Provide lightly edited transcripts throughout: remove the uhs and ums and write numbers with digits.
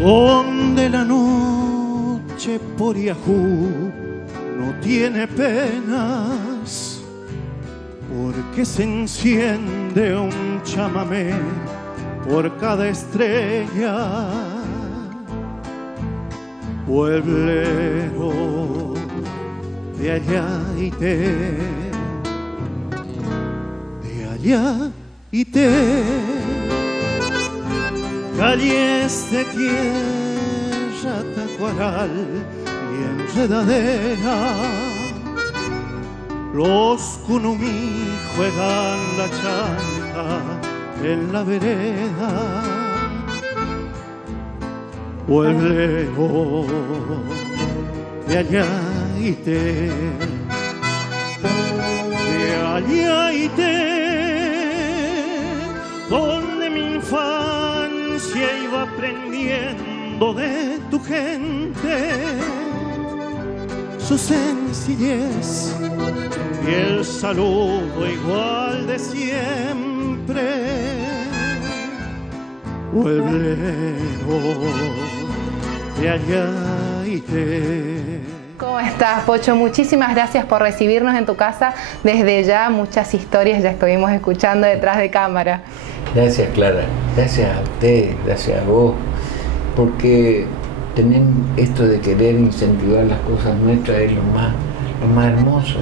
donde la noche por Yahoo no tiene penas, porque se enciende un chamamé por cada estrella. Pueblero de allá y calles de tierra, tacuaral y enredadera. Los cunumí juegan la chanca en la vereda. Pueblero de allá donde mi infancia iba aprendiendo de tu gente, su sencillez y el saludo igual de siempre. Pueblero de Ayaité. ¿Cómo estás, Pocho? Muchísimas gracias por recibirnos en tu casa. Desde ya muchas historias ya estuvimos escuchando detrás de cámara. Gracias, Clara. Gracias a usted, gracias a vos, porque tener esto de querer incentivar las cosas nuestras es lo más hermoso.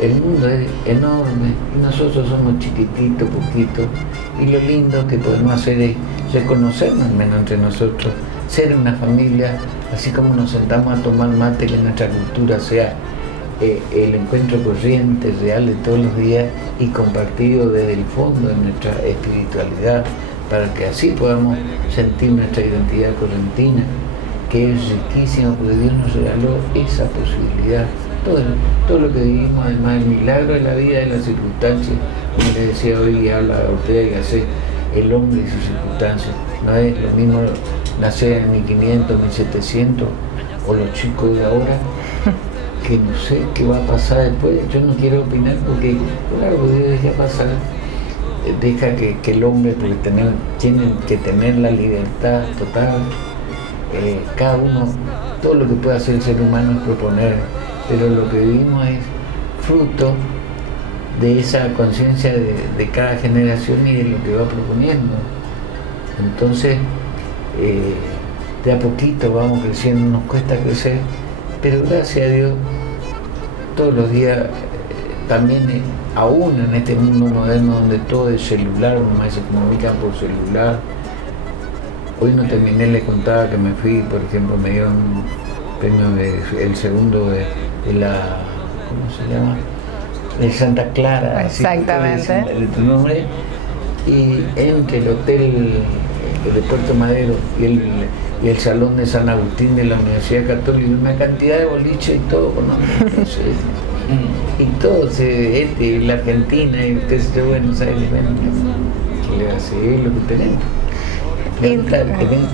El mundo es enorme y nosotros somos chiquititos, poquitos, y lo lindo que podemos hacer es reconocernos menos entre nosotros, ser una familia, así como nos sentamos a tomar mate, que nuestra cultura sea el encuentro corriente, real de todos los días y compartido desde el fondo de nuestra espiritualidad, para que así podamos sentir nuestra identidad correntina, que es riquísima, porque Dios nos regaló esa posibilidad. Todo lo que vivimos, además el milagro de la vida, de las circunstancias, como les decía hoy y habla Ortega y Gasset, el hombre y sus circunstancias. No es lo mismo nacer en 1500, 1700 o los chicos de ahora, que no sé qué va a pasar después. Yo no quiero opinar porque, claro, Dios ya pasa, deja que el hombre, porque tienen que tener la libertad total, cada uno, todo lo que puede hacer el ser humano es proponer, pero lo que vivimos es fruto de esa conciencia de cada generación y de lo que va proponiendo. Entonces, de a poquito vamos creciendo, nos cuesta crecer, pero gracias a Dios, todos los días, también aún en este mundo moderno donde todo es celular, nomás se comunican por celular. Hoy no terminé, le contaba que me fui, por ejemplo, me dieron un premio el segundo de la, ¿cómo se llama? De Santa Clara. Exactamente. Así, tu nombre, y entre el hotel de Puerto Madero y el salón de San Agustín de la Universidad Católica, una cantidad de boliche y todo con nombre. Y todo, la Argentina y qué sé yo, Buenos Aires, bueno, que le va a seguir lo que tenemos. Me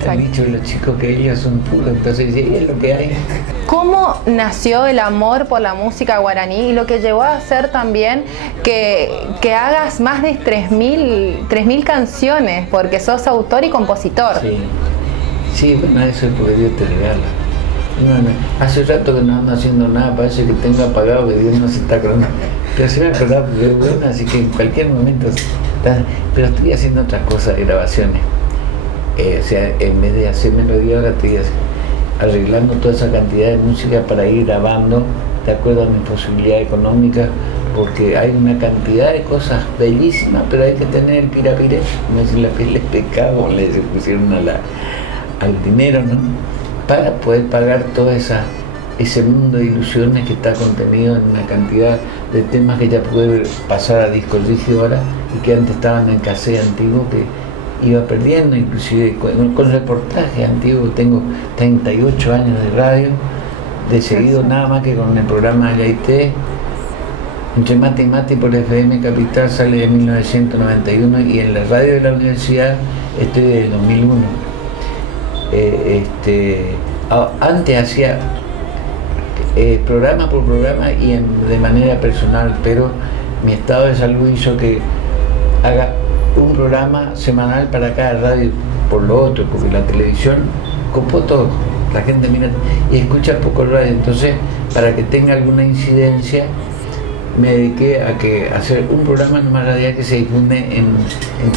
han dicho los chicos que ellos son puros, entonces es lo que hay. ¿Cómo nació el amor por la música guaraní y lo que llevó a hacer también que hagas más de 3.000 canciones, porque sos autor y compositor? Sí, bueno, eso es porque Dios te regala. Hace rato que no ando haciendo nada, parece que tengo apagado, que Dios no se está acordando. Pero se me ha acordado porque es bueno, así que en cualquier momento. Pero estoy haciendo otras cosas, grabaciones. O sea, en vez de hacer melodía, ahora estoy arreglando toda esa cantidad de música para ir grabando, de acuerdo a mi posibilidad económica, porque hay una cantidad de cosas bellísimas, pero hay que tener el pirapiré, como si la piel es pecado, le pusieron al dinero, ¿no? Para poder pagar todo ese mundo de ilusiones que está contenido en una cantidad de temas que ya puede pasar a disco rígido ahora y que antes estaban en cassette antiguo, que iba perdiendo, inclusive con reportajes antiguos. Tengo 38 años de radio, de seguido nada más que con el programa Ayaité, Entre Mate y Mate por FM Capital, sale de 1991, y en la radio de la universidad estoy desde 2001. Antes hacía programa por programa y de manera personal, pero mi estado de salud hizo que haga un programa semanal para cada radio por lo otro, porque la televisión copó todo. La gente mira y escucha poco el radio. Entonces, para que tenga alguna incidencia, me dediqué a hacer un programa nomás radial que se difunde en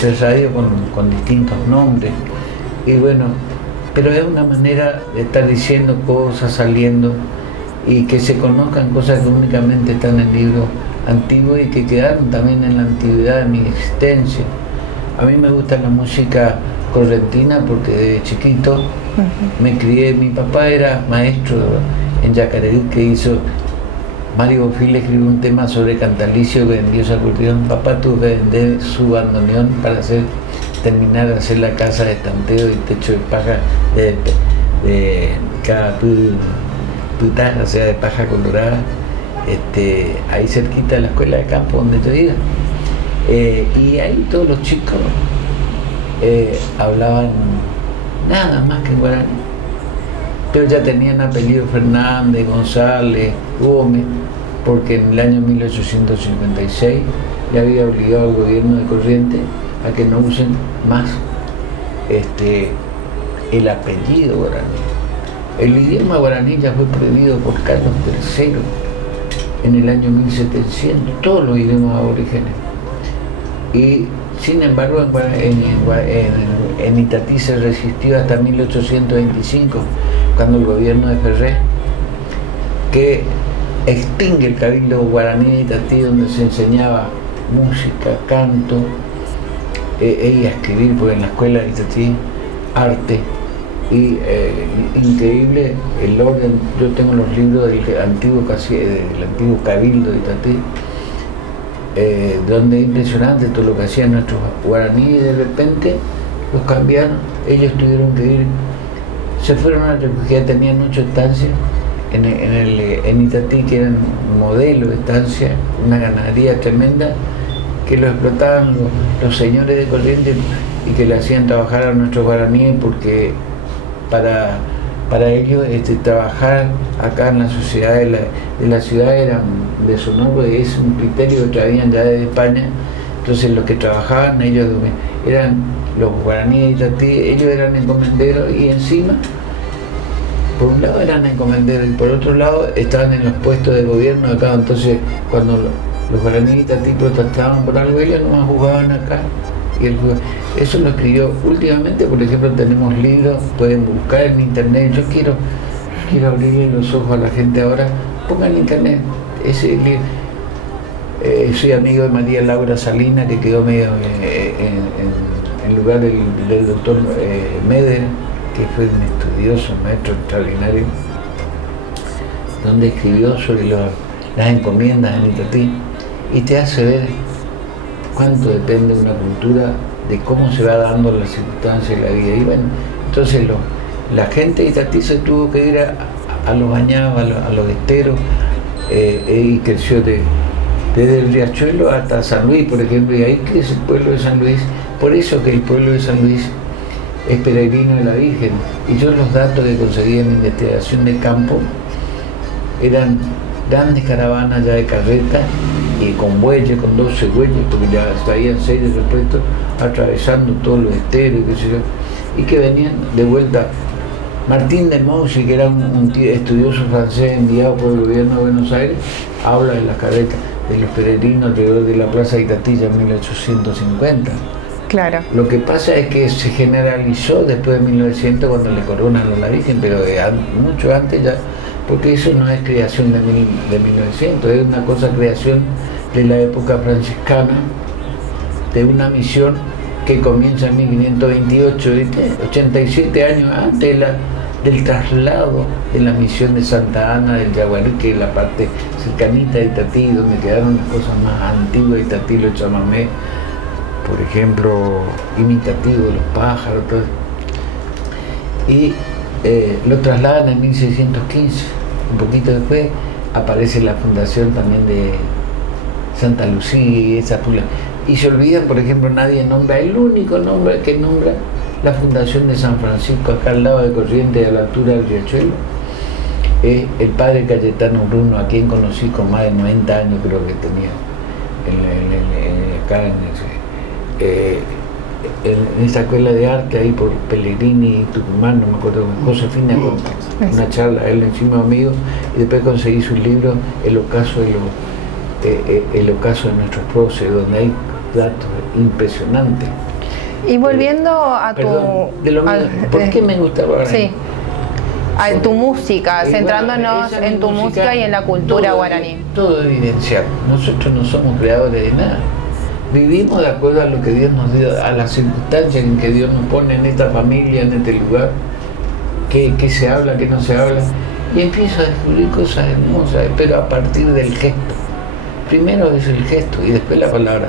3 radios con distintos nombres. Y bueno, pero es una manera de estar diciendo cosas, saliendo, y que se conozcan cosas que únicamente están en libros antiguos y que quedaron también en la antigüedad de mi existencia. A mí me gusta la música correntina porque de chiquito me crié. Mi papá era maestro en Yacareí, que hizo Mario Bofil, escribió un tema sobre Cantalicio que vendió su acordeón. Papá tuvo que vender su bandoneón para terminar de hacer la casa de estanteo y techo de paja de cada puta, o sea, de paja colorada, ahí cerquita de la escuela de campo donde yo iba. Y ahí todos los chicos hablaban nada más que guaraní, pero ya tenían apellido Fernández, González, Gómez, porque en el año 1856 le había obligado al gobierno de Corrientes a que no usen más el apellido guaraní. El idioma guaraní ya fue prohibido por Carlos III en el año 1700, todos los idiomas aborígenes. Y sin embargo en Itatí se resistió hasta 1825, cuando el gobierno de Ferrer, que extingue el cabildo guaraní de Itatí, donde se enseñaba música, canto, y a escribir, porque en la escuela de Itatí, arte, y increíble el orden. Yo tengo los libros del antiguo cabildo de Itatí, donde es impresionante todo lo que hacían nuestros guaraníes, y de repente los cambiaron. Ellos tuvieron que ir, se fueron a refugiar, tenían 8 estancias en Itatí, que eran modelo de estancia, una ganadería tremenda, que lo explotaban los señores de Corrientes y que le hacían trabajar a nuestros guaraníes, porque para ellos trabajar acá en la sociedad de la ciudad era un deshonor, es un criterio que traían ya de España. Entonces los que trabajaban, ellos eran los guaraníes de Itatí, ellos eran encomenderos, y encima, por un lado eran encomenderos y por otro lado estaban en los puestos de gobierno acá. Entonces cuando los guaraníes de Itatí protestaban por algo, ellos nomás jugaban acá. Eso lo escribió últimamente. Por ejemplo, tenemos libros, pueden buscar en internet. Yo quiero abrirle los ojos a la gente ahora. Pongan en internet ese libro. Soy amigo de María Laura Salina, que quedó medio en lugar del doctor Meder, que fue un estudioso, maestro extraordinario, donde escribió sobre las encomiendas en Itatí, y te hace ver cuánto depende de una cultura, de cómo se va dando las circunstancias de la vida. Y bueno, entonces la gente de Itatí se tuvo que ir a los bañados, a los esteros, y creció desde el Riachuelo hasta San Luis, por ejemplo, y ahí crece el pueblo de San Luis. Por eso que el pueblo de San Luis es peregrino de la Virgen. Y yo los datos que conseguí en mi investigación de campo eran grandes caravanas ya de carreta, y con bueyes, con 12 bueyes, porque ya traían 6 de repuesto, atravesando todos los esteros, qué sé yo, y que venían de vuelta. Martín de Moussy, que era un estudioso francés enviado por el gobierno de Buenos Aires, habla de las carretas de los peregrinos alrededor de la plaza de Itatí en 1850. Claro. Lo que pasa es que se generalizó después de 1900, cuando le coronan a la Virgen, pero mucho antes ya, porque eso no es creación de 1900, es una creación de la época franciscana, de una misión que comienza en 1528, 87 años antes del traslado de la misión de Santa Ana del Yaguarí, que es la parte cercanita de Itatí, donde quedaron las cosas más antiguas de Itatí, los chamamés, por ejemplo, imitativos de los pájaros, todo. Y lo trasladan en 1615. Un poquito después aparece la fundación también de Santa Lucía y esa pula. Y se olvida, por ejemplo, nadie nombra, el único nombre que nombra la fundación de San Francisco, acá al lado de Corrientes, a la altura del Riachuelo, es el padre Cayetano Bruno, a quien conocí con más de 90 años, creo que tenía, acá en esta escuela de arte ahí por Pellegrini, Tucumán, no me acuerdo, Josefina, con una charla, él encima amigo, y después conseguí su libro, El ocaso de nuestros próceres, donde hay datos impresionantes. Y volviendo a Perdón, de lo mío, ¿por qué me gusta Guaraní? Sí. A tu música, centrándonos en tu música y en la cultura guaraní. Todo evidenciado. Nosotros no somos creadores de nada. Vivimos de acuerdo a lo que Dios nos dio, a las circunstancias en que Dios nos pone en esta familia, en este lugar, que se habla, que no se habla. Y empiezo a descubrir cosas hermosas, pero a partir del gesto. Primero es el gesto y después la palabra.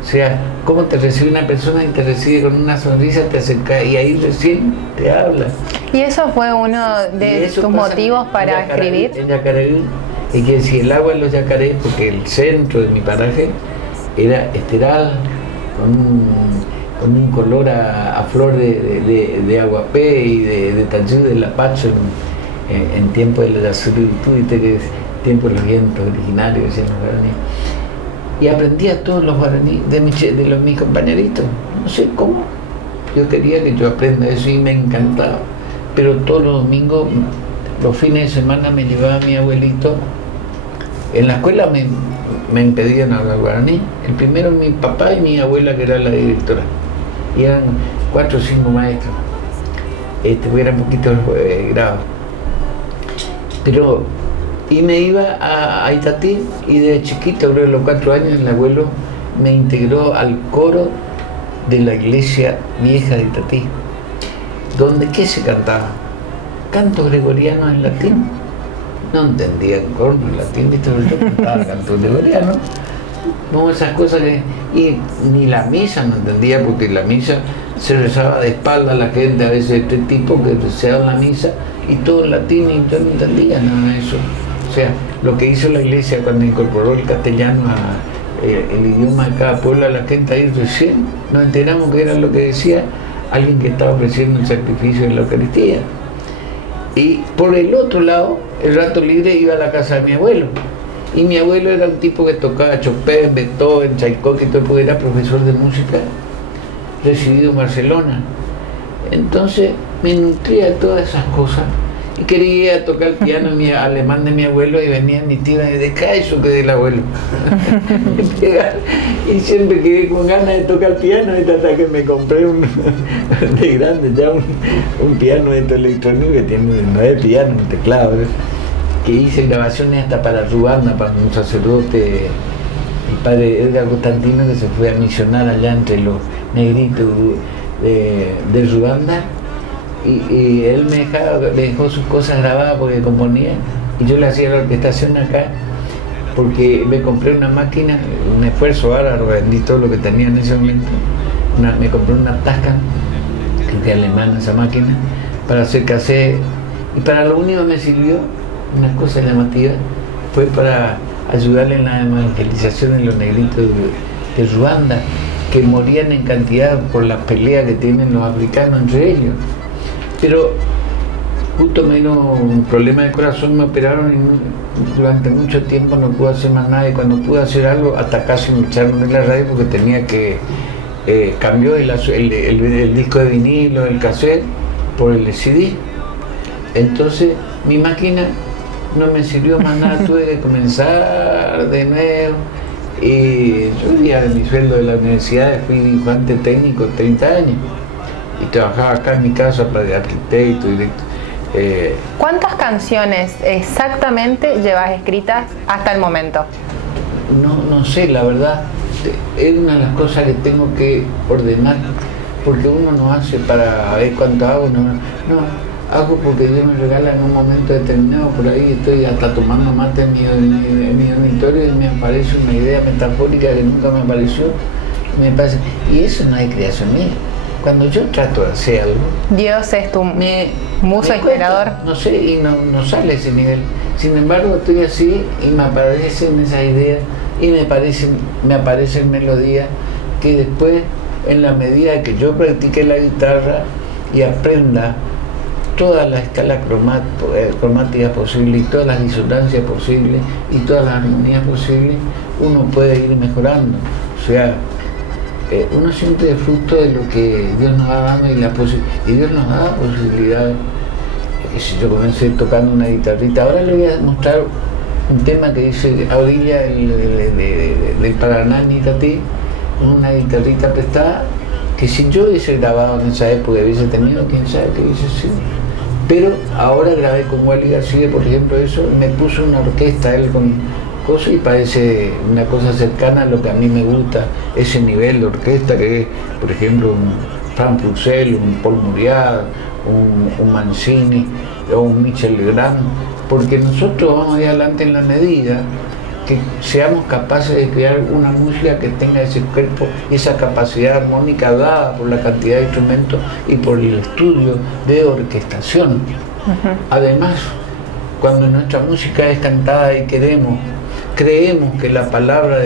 O sea, cómo te recibe una persona y te recibe con una sonrisa, te acerca y ahí recién te habla. ¿Y eso fue uno de tus motivos para escribir? En Yacareí, y que si el agua en los yacarés, porque el centro de mi paraje era esteral, con un color a flor de aguapé y de taller de lapacho en tiempo de la solicitud y tiempo de los vientos originarios, decían los guaraníes. Y aprendí a todos los guaraníes de mis compañeritos, no sé cómo. Yo quería que yo aprenda eso y me encantaba. Pero todos los domingos, los fines de semana me llevaba mi abuelito. En la escuela me impedían hablar guaraní. El primero mi papá y mi abuela, que era la directora. Y eran 4 o 5 maestros. Eran poquitos grados. Y me iba a Itatí y de chiquito, creo que a los 4 años, el abuelo me integró al coro de la iglesia vieja de Itatí. ¿Qué se cantaba? Canto gregoriano en latín. No entendía el corno en latín, ¿viste? Pero yo cantaba canto gregoriano. No, esas cosas y ni la misa no entendía, porque la misa se rezaba de espalda a la gente, a veces este tipo que deseaba la misa, y todo en latín, y yo no entendía nada de eso. O sea, lo que hizo la iglesia cuando incorporó el castellano el idioma de cada pueblo a la gente, ahí recién nos enteramos que era lo que decía alguien que estaba ofreciendo el sacrificio en la Eucaristía. Y por el otro lado, el rato libre iba a la casa de mi abuelo. Y mi abuelo era un tipo que tocaba Chopin, Beethoven, Tchaikovsky, todo, porque era profesor de música, residido en Barcelona. Entonces me nutría de todas esas cosas y quería tocar el piano alemán de mi abuelo, y venía mi tía y decía, eso que del abuelo. Y siempre quedé con ganas de tocar piano, hasta que me compré de grande ya un piano de electrónico que tiene, no es piano, un teclado, ¿ves? Que hice grabaciones hasta para Ruanda, para un sacerdote, el padre Edgar Constantino, que se fue a misionar allá entre los negritos de Ruanda. Y él me dejó sus cosas grabadas porque componía, y yo le hacía la orquestación acá, porque me compré una máquina, un esfuerzo bárbaro, vendí todo lo que tenía en ese momento. Me compré una Tascam, que es alemana esa máquina, para hacer cassette, y para lo único que me sirvió, una cosa llamativa, fue para ayudarle en la evangelización de los negritos de Ruanda, que morían en cantidad por las peleas que tienen los africanos entre ellos. Pero justo me dio un problema de corazón, me operaron y durante mucho tiempo no pude hacer más nada, y cuando pude hacer algo hasta casi me echaron de la radio porque tenía que cambió el disco de vinilo, el cassette por el CD. Entonces mi máquina no me sirvió más nada, tuve que comenzar de nuevo. Y yo ya de mi sueldo de la universidad fui dibujante técnico 30 años. Y trabajaba acá en mi casa para de arquitecto, directo. ¿Cuántas canciones exactamente llevas escritas hasta el momento? No sé, la verdad, es una de las cosas que tengo que ordenar, porque uno no hace para ver cuánto hago, no, hago porque Dios me regala en un momento determinado. Por ahí estoy hasta tomando mate en mi dormitorio y me aparece una idea metafórica que nunca me apareció, y eso no hay creación mía. Cuando yo trato de hacer algo, Dios es tu muso inspirador. No sé, y no sale ese nivel. Sin embargo, estoy así y me aparecen esas ideas y me aparecen melodías que después, en la medida que yo practique la guitarra y aprenda todas las escalas cromáticas posibles y todas las disonancias posibles y todas las armonías posibles, uno puede ir mejorando. O sea, uno siente el fruto de lo que Dios nos va dando y Dios nos da posibilidades. Si yo comencé tocando una guitarrita, ahora le voy a mostrar un tema que dice a orilla del Paraná en Itatí, una guitarrita prestada, que si yo hubiese grabado en esa época, hubiese tenido, quién sabe qué hubiese sido. Pero ahora grabé con Wally García, por ejemplo, eso, me puso una orquesta él con cosas y parece una cosa cercana a lo que a mí me gusta, ese nivel de orquesta que es, por ejemplo, un Frank Purcell, un Paul Muriat, un Mancini o un Michel Legrand, porque nosotros vamos a ir adelante en la medida que seamos capaces de crear una música que tenga ese cuerpo y esa capacidad armónica dada por la cantidad de instrumentos y por el estudio de orquestación. Además, cuando nuestra música es cantada y creemos que la palabra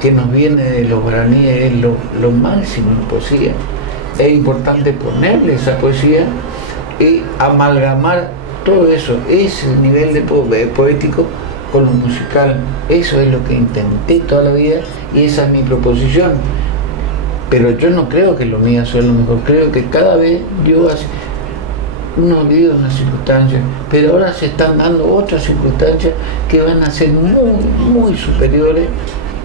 que nos viene de los guaraníes es lo máximo en poesía, es importante ponerle esa poesía y amalgamar todo eso, ese nivel de poético con lo musical. Eso es lo que intenté toda la vida y esa es mi proposición. Pero yo no creo que lo mío sea lo mejor, creo que cada vez uno olvida una circunstancia, pero ahora se están dando otras circunstancias que van a ser muy, muy superiores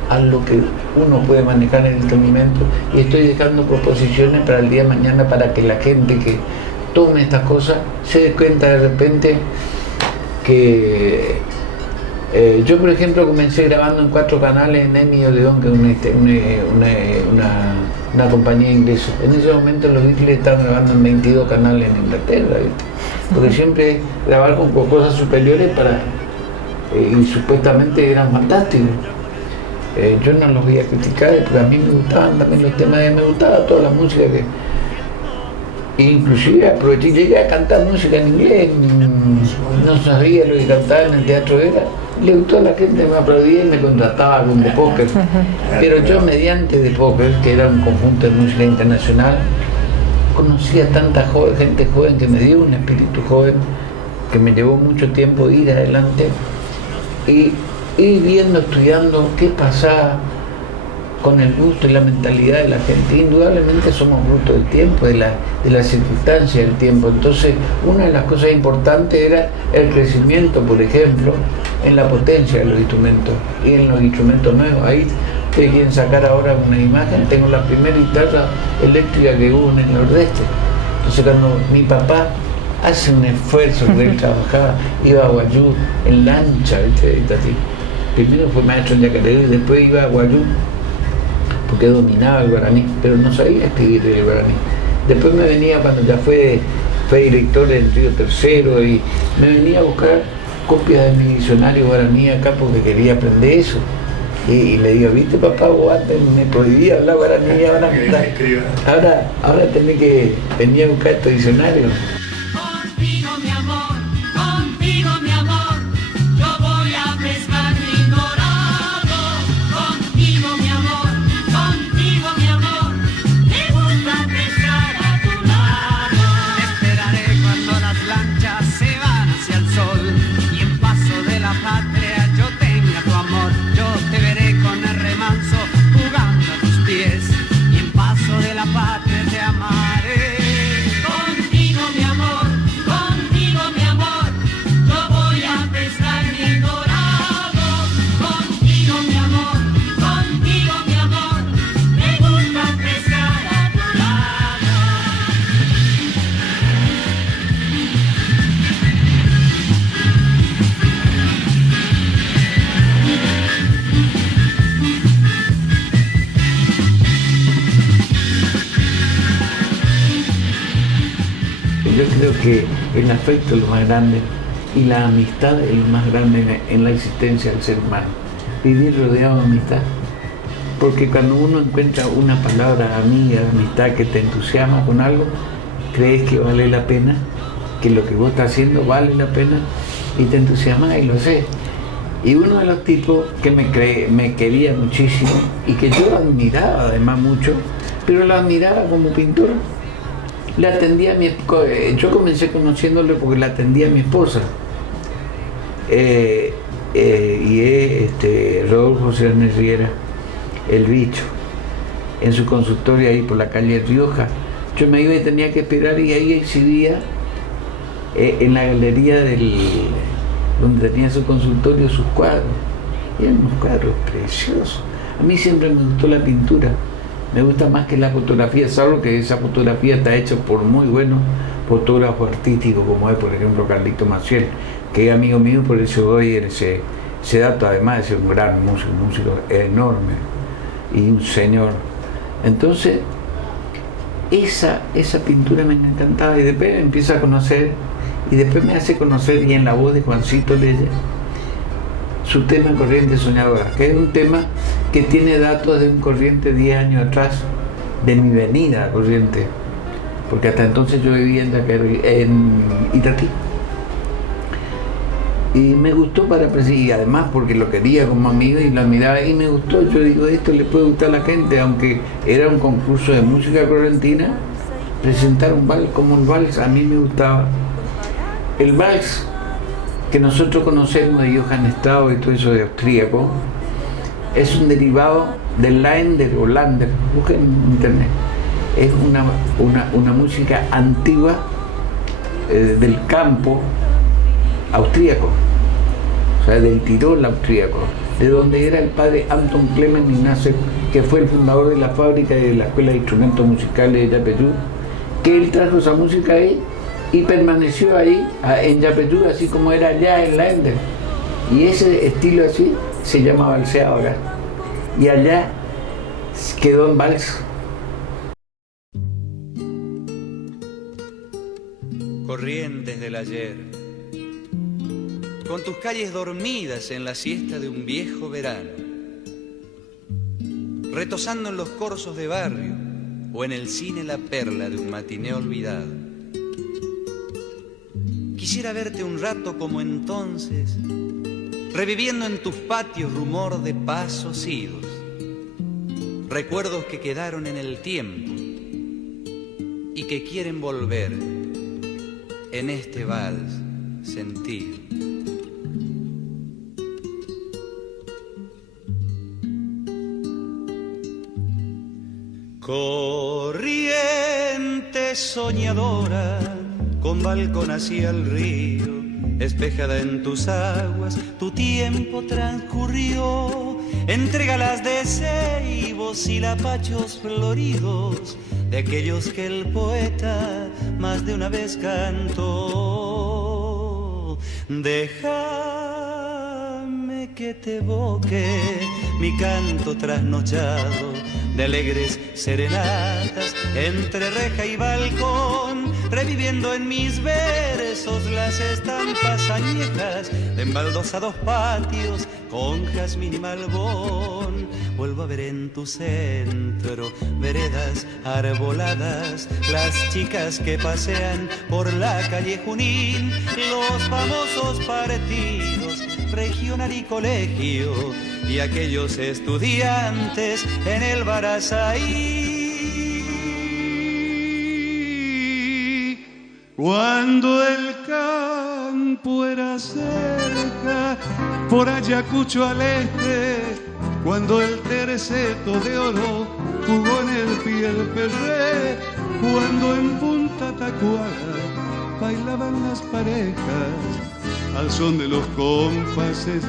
a lo que uno puede manejar en este momento, y estoy dejando proposiciones para el día de mañana para que la gente que tome estas cosas se dé cuenta de repente que yo, por ejemplo, comencé grabando en 4 canales en EMI Odeon, que es una compañía inglesa. En ese momento los Beatles estaban grabando en 22 canales en Inglaterra, ¿viste? Porque siempre grabar con cosas superiores y supuestamente eran fantásticos. Yo no los voy a criticar porque a mí me gustaban también los temas, me gustaba toda la música inclusive aproveché, llegué a cantar música en inglés, no sabía lo que cantaba en el teatro era, le gustó a la gente, me aplaudía y me contrataba con The Poker. Pero yo mediante The Poker, que era un conjunto de música internacional, conocí a tanta gente joven que me dio un espíritu joven, que me llevó mucho tiempo ir adelante y ir viendo, estudiando qué pasaba con el gusto y la mentalidad de la gente. Indudablemente somos fruto del tiempo, de la circunstancia del tiempo. Entonces, una de las cosas importantes era el crecimiento, por ejemplo, en la potencia de los instrumentos y en los instrumentos nuevos. Ahí ustedes quieren sacar ahora una imagen, tengo la primera guitarra eléctrica que hubo en el Nordeste. Entonces, cuando mi papá hace un esfuerzo, porque él trabajaba, iba a Guayú en lancha, ¿viste? Primero fue maestro en Yacaré y después iba a Guayú porque dominaba el guaraní, pero no sabía escribir el guaraní. Después me venía, cuando ya fue director del Río Tercero, y me venía a buscar copias de mi diccionario guaraní acá porque quería aprender eso. Y le digo, viste papá, vos antes me prohibía hablar guaraní, ahora tenés que venir a buscar estos diccionarios. Yo creo que el afecto es lo más grande y la amistad es lo más grande en la existencia del ser humano. Vivir rodeado de amistad. Porque cuando uno encuentra una palabra amiga, amistad, que te entusiasma con algo, crees que vale la pena, que lo que vos estás haciendo vale la pena y te entusiasma y lo haces. Y uno de los tipos que me quería muchísimo y que yo admiraba además mucho, pero lo admiraba como pintor. Le atendía yo comencé conociéndole porque le atendía a mi esposa. Rodolfo Cernes Riera, el bicho. en su consultorio ahí por la calle Rioja. Yo me iba y tenía que esperar y ahí exhibía en la galería donde tenía su consultorio sus cuadros. Y eran unos cuadros preciosos. A mí siempre me gustó la pintura, me gusta más que la fotografía, salvo que esa fotografía está hecha por muy buenos fotógrafos artísticos como es, por ejemplo, Carlito Maciel, que es amigo mío, por eso doy ese dato, además de ser un gran músico enorme y un señor. Entonces, esa pintura me encantaba y después me empieza a conocer y después me hace conocer, y en la voz de Juancito Leyes, su tema Corriente Soñadora, que es un tema que tiene datos de un Corriente 10 años atrás, de mi venida a Corriente, porque hasta entonces yo vivía en Itatí. Y me gustó y además porque lo quería como amigo y lo admiraba y me gustó. Yo digo, esto le puede gustar a la gente, aunque era un concurso de música correntina, presentar un vals como un vals, a mí me gustaba. El vals que nosotros conocemos de Johann Strauss y todo eso de austríaco, es un derivado del Länder o Lander, busquen en internet. Es una música antigua del campo austríaco, o sea, del Tirol austríaco, de donde era el padre Anton Clemens Ignace, que fue el fundador de la fábrica y de la Escuela de Instrumentos Musicales de Yapeyú, que él trajo esa música ahí y permaneció ahí en Yapeyú, así como era allá en Länder. Y ese estilo así se llama valseadora. Y allá quedó en vals. Corrientes del ayer, con tus calles dormidas en la siesta de un viejo verano, retosando en los corsos de barrio o en el cine la perla de un matiné olvidado. Quisiera verte un rato como entonces, reviviendo en tus patios rumor de pasos idos, recuerdos que quedaron en el tiempo y que quieren volver en este vals sentir. Corriente soñadora, con balcón hacia el río, espejada en tus aguas, tu tiempo transcurrió entre galas de ceibos y lapachos floridos, de aquellos que el poeta más de una vez cantó. Déjame que te evoque mi canto trasnochado de alegres serenatas entre reja y balcón, reviviendo en mis versos las estampas añejas de embaldosados patios con jazmín y malbón. Vuelvo a ver en tu centro veredas arboladas, las chicas que pasean por la calle Junín, los famosos partidos regional y colegio y aquellos estudiantes en el Barazaí. Cuando el campo era cerca, por Ayacucho al este, cuando el terceto de oro jugó en el Pielperré, cuando en Punta Tacuara bailaban las parejas al son de los compases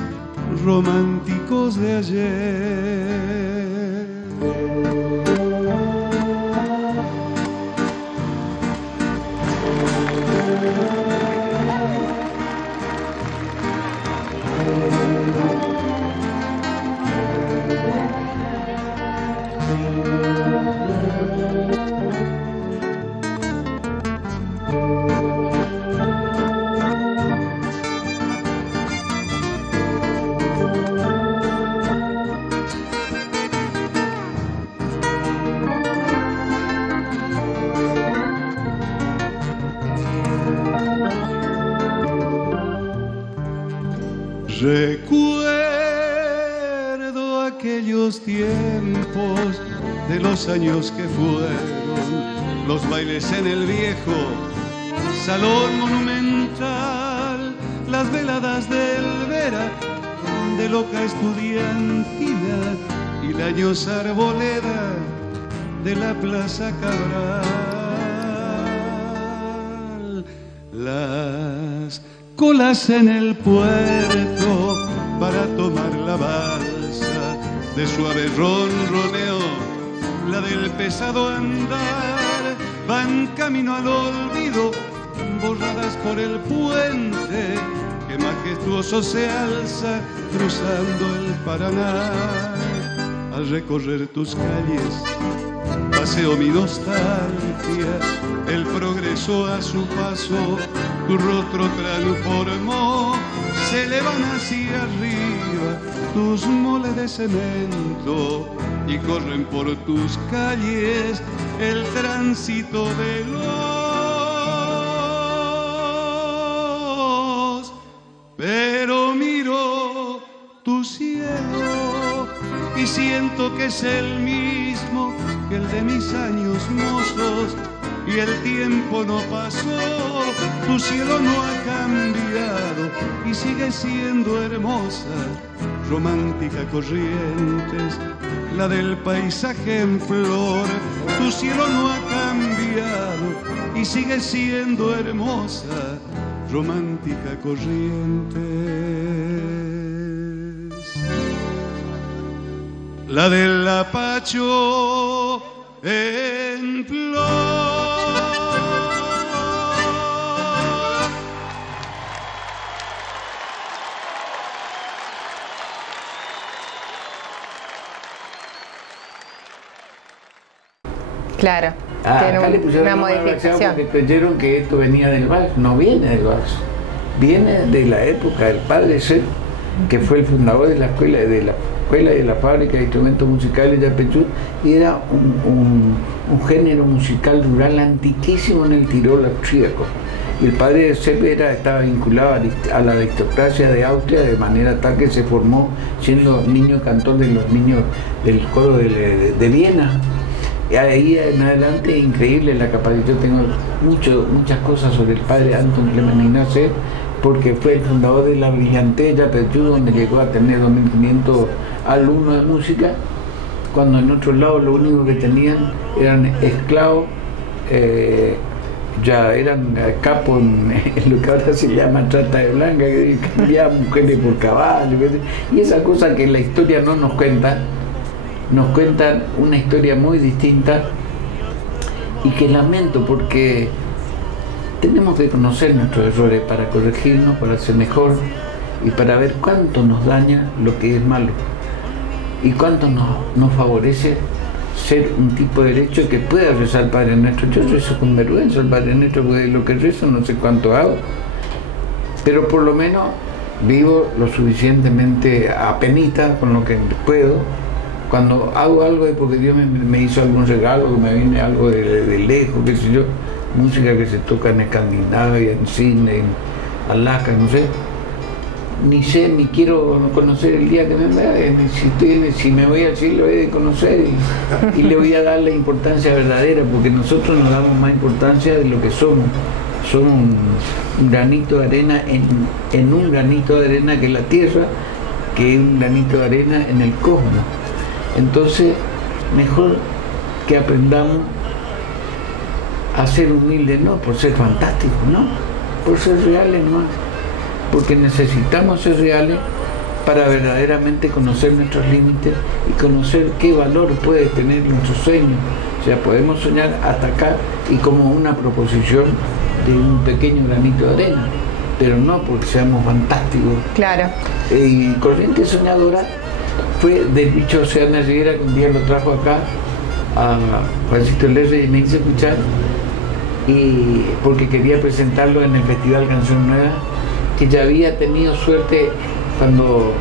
románticos de ayer. Recuerdo aquellos tiempos de los años que fueron, los bailes en el viejo salón monumental, las veladas del Vera, de loca estudiantina y la añosa arboleda de la Plaza Cabral. Las colas en el puerto para tomar la balsa de suave ronroneo, la del pesado andar, van camino al olvido, borradas por el puente que majestuoso se alza cruzando el Paraná. Al recorrer tus calles paseo mi nostalgia, el progreso a su paso tu rostro transformó. Se elevan hacia arriba tus moles de cemento y corren por tus calles el tránsito de los. Pero miro tu cielo y siento que es el mismo que el de mis años mozos, y el tiempo no pasó, tu cielo no ha cambiado y sigue siendo hermosa, romántica Corrientes, la del paisaje en flor. Tu cielo no ha cambiado y sigue siendo hermosa, romántica Corrientes, la del Apacho en flor. Claro, Acá le tiene pusieron una modificación. porque creyeron que esto venía del vals. No viene del vals, viene de la época del padre Ser, que fue el fundador de la escuela y de la fábrica de instrumentos musicales de Yapeyú, y era un género musical rural antiquísimo en el Tirol austríaco. Y el padre Sepp estaba vinculado a la aristocracia de Austria, de manera tal que se formó siendo niño cantor de los niños del coro de Viena. Y ahí en adelante, increíble la capacidad. Yo tengo muchas cosas sobre el padre Anton Clement Ignace, porque fue el fundador de la brillante Yapeyú, donde llegó a tener 2.500 alumnos de música, cuando en otros lados lo único que tenían eran esclavos, ya eran capos en lo que ahora se llama trata de blanca, que cambiaban mujeres por caballos, y esa cosa que la historia no nos cuenta. Nos cuentan una historia muy distinta y que lamento, porque tenemos que conocer nuestros errores para corregirnos, para ser mejor y para ver cuánto nos daña lo que es malo y cuánto nos favorece ser un tipo de derecho que pueda rezar al Padre Nuestro. Yo rezo con vergüenza al Padre Nuestro, porque lo que rezo no sé cuánto hago, pero por lo menos vivo lo suficientemente apenita con lo que puedo. Cuando hago algo es porque Dios me hizo algún regalo, que me viene algo de lejos, qué sé yo, música que se toca en Escandinavia, en Sydney, en Alaska, no sé. Ni sé, ni quiero conocer el día que me vaya. Si me voy al cielo, he de conocer y le voy a dar la importancia verdadera, porque nosotros nos damos más importancia de lo que somos. Somos un granito de arena en un granito de arena que es la Tierra, que es un granito de arena en el cosmos. Entonces, mejor que aprendamos a ser humildes, no por ser fantásticos, no, por ser reales más, porque necesitamos ser reales para verdaderamente conocer nuestros límites y conocer qué valor puede tener nuestro sueño. O sea, podemos soñar hasta acá y como una proposición de un pequeño granito de arena, pero no porque seamos fantásticos. Claro. Y Corriente Soñadora fue del bicho Oceana Rivera, que un día lo trajo acá a Francisco Lerre y me hizo escuchar, y porque quería presentarlo en el Festival Canción Nueva, que ya había tenido suerte cuando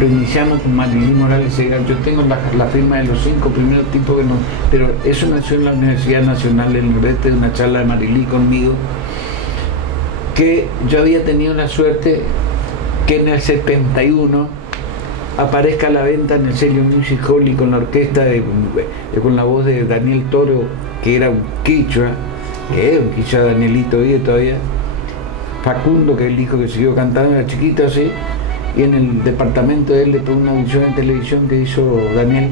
lo iniciamos con Marilyn Morales. Yo tengo la firma de los 5 primeros tipos que no, pero eso nació en la Universidad Nacional del Nordeste, de una charla de Marilyn conmigo, que yo había tenido la suerte que en el 71 aparezca a la venta en el sello Music Hall y con la orquesta con la voz de Daniel Toro, que era un quichua, que es un quichua. Danielito vive todavía, Facundo, que es el hijo que siguió cantando, era chiquito así, y en el departamento de él, después de una audición en televisión que hizo Daniel,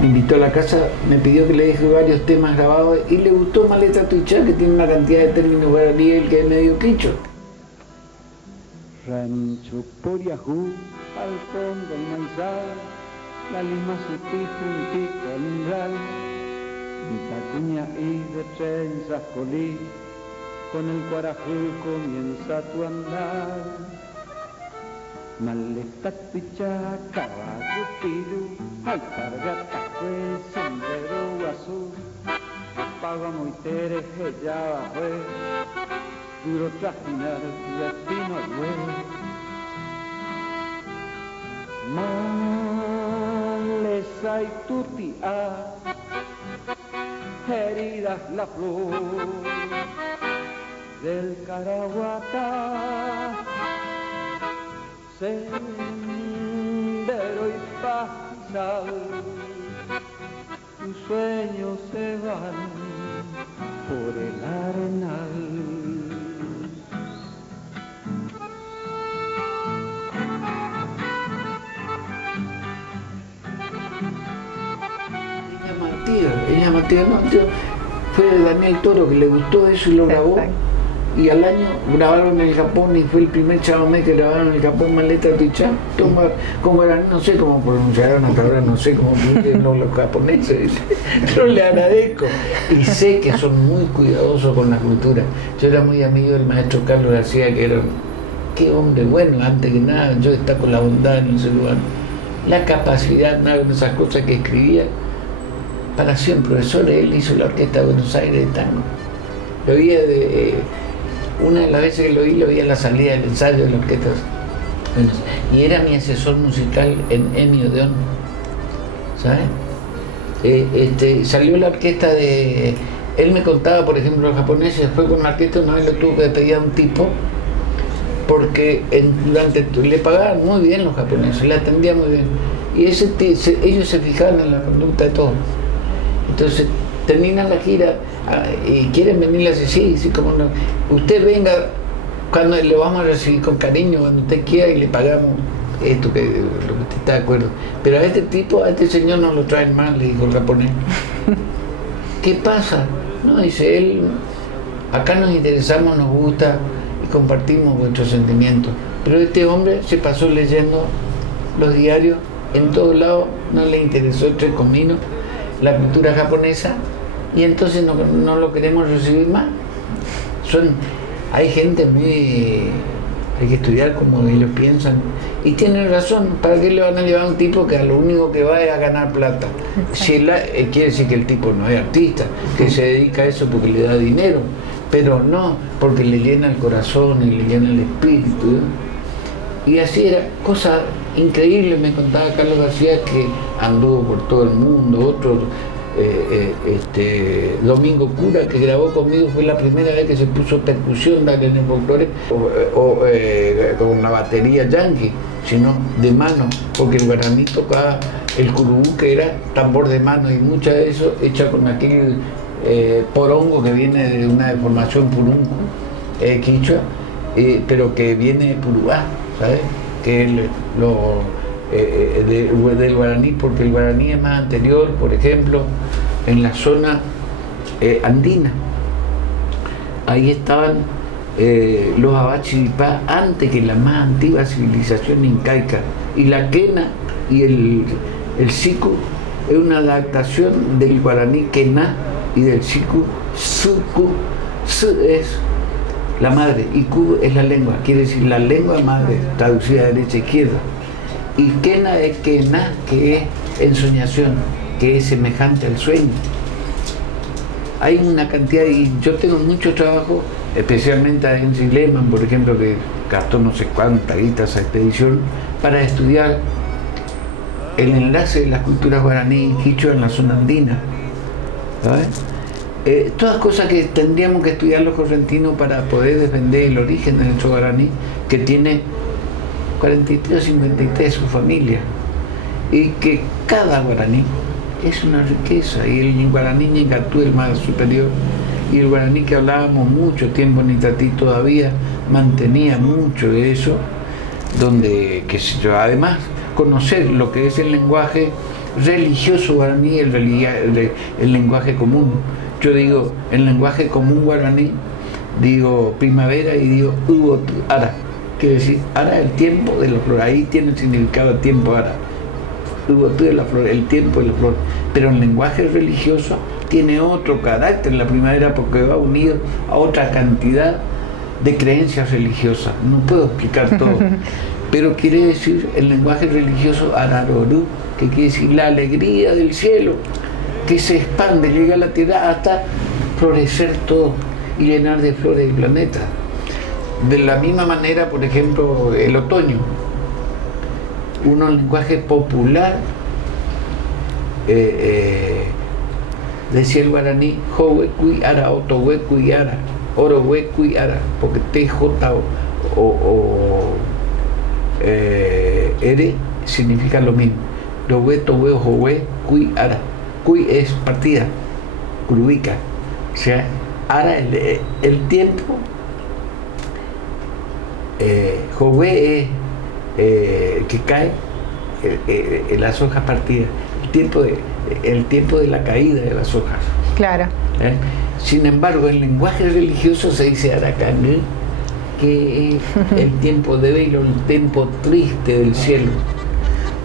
me invitó a la casa, me pidió que le deje varios temas grabados y le gustó Maleta Tuichá, que tiene una cantidad de términos guaraní que es medio quicho. Rancho Poriajú, al fondo el maizal, la lima sutil juntito al umbral, tacuña y de trenzas colí, con el guarajú comienza tu andar. Maleta Tuichá, caballo piru, alpargata fue, sombrero azul, paga muy tereje ya fue, duro trajinar destino al vuelo. Maleza y tutia, heridas la flor del Caraguatá, sendero y pastizal, tus sueños se van por el arenal. Ella Matías, no, tío, fue Daniel Toro que le gustó eso y lo grabó. Exacto. Y al año grabaron en el Japón y fue el primer chamamé que grabaron en el Japón, Maleta Tuichá. Como eran, no sé cómo pronunciaron hasta ahora, no sé cómo pronunciaron los japoneses, pero le agradezco. Y sé que son muy cuidadosos con la cultura. Yo era muy amigo del maestro Carlos García, que era, qué hombre bueno, antes que nada, yo destaco la bondad en ese lugar. La capacidad, nada de esas cosas que escribía. Para ser un profesor, él hizo la Orquesta de Buenos Aires de tango. Lo oía una de las veces que lo oí en la salida del ensayo de la orquesta. Y era mi asesor musical en Emi Odeón, ¿sabes? Salió la orquesta de... Él me contaba, por ejemplo, los japoneses, después con la orquesta una vez lo tuvo que despedir a un tipo, porque le pagaban muy bien los japoneses, le atendían muy bien. Y ellos se fijaban en la conducta de todos. Entonces, terminan la gira y quieren venir a decir, sí, como no. Usted venga cuando le vamos a recibir con cariño, cuando usted quiera, y le pagamos esto, lo que usted está de acuerdo. Pero a este señor no lo traen más, le dijo el japonés. ¿Qué pasa? No, dice él, acá nos interesamos, nos gusta y compartimos vuestros sentimientos. Pero este hombre se pasó leyendo los diarios en todos lados, no le interesó tres cominos la cultura japonesa, y entonces no lo queremos recibir más. Hay gente hay que estudiar como ellos piensan, y tienen razón. ¿Para qué le van a llevar a un tipo que a lo único que va es a ganar plata? Si quiere decir que el tipo no es artista, que se dedica a eso porque le da dinero, pero no porque le llena el corazón y le llena el espíritu, ¿no? Y así era, cosa increíble. Me contaba Carlos García que anduvo por todo el mundo. Otro, Domingo Cura, que grabó conmigo, fue la primera vez que se puso percusión en el folclore, con la batería yankee, sino de mano, porque el guaraní tocaba el curubú, que era tambor de mano, y mucha de eso hecha con aquel porongo que viene de una deformación purunco, quichua, pero que viene de Purubá, ¿sabes? Que es del guaraní, porque el guaraní es más anterior, por ejemplo, en la zona andina. Ahí estaban los Abachilipá antes que la más antigua civilización incaica. Y la quena y el siku es una adaptación del guaraní quena y del siku suku. Su es la madre y ku es la lengua, quiere decir la lengua madre, traducida de derecha a izquierda. Y quena es quena, que es ensoñación, que es semejante al sueño. Hay una cantidad, y yo tengo mucho trabajo, especialmente a Henry Lehmann, por ejemplo, que gastó no sé cuántas guitas esa expedición, para estudiar el enlace de las culturas guaraní y quichua en la zona andina, ¿sabes? Todas cosas que tendríamos que estudiar los correntinos para poder defender el origen de nuestro guaraní, que tiene 43 o 53 su familia, y que cada guaraní es una riqueza, y el guaraní ñingatú, el más superior, y el guaraní que hablábamos mucho tiempo en Itatí, todavía mantenía mucho de eso, donde, qué sé yo, además conocer lo que es el lenguaje religioso guaraní el lenguaje común. Yo digo, el lenguaje común guaraní, digo primavera y digo ara. Quiere decir, ara el tiempo de la flor. Ahí tiene el significado de tiempo ara. De la flor, el tiempo de la flor. Pero el lenguaje religioso tiene otro carácter en la primavera porque va unido a otra cantidad de creencias religiosas. No puedo explicar todo. Pero quiere decir el lenguaje religioso Ararorú, que quiere decir la alegría del cielo, que se expande, llega a la tierra hasta florecer todo y llenar de flores el planeta. De la misma manera, por ejemplo, el otoño. Un lenguaje popular, decía el guaraní, Johuecui ara, Otohuecui ara, Orohuecui ara, porque TJ ere significa lo mismo. Johuecui ara. Cui es partida, curubica. O sea, ara el tiempo. Jové es que cae las hojas partidas, el tiempo de la caída de las hojas. Claro. Sin embargo, el lenguaje religioso se dice aracané, que es el tiempo de velo, el tiempo triste del cielo.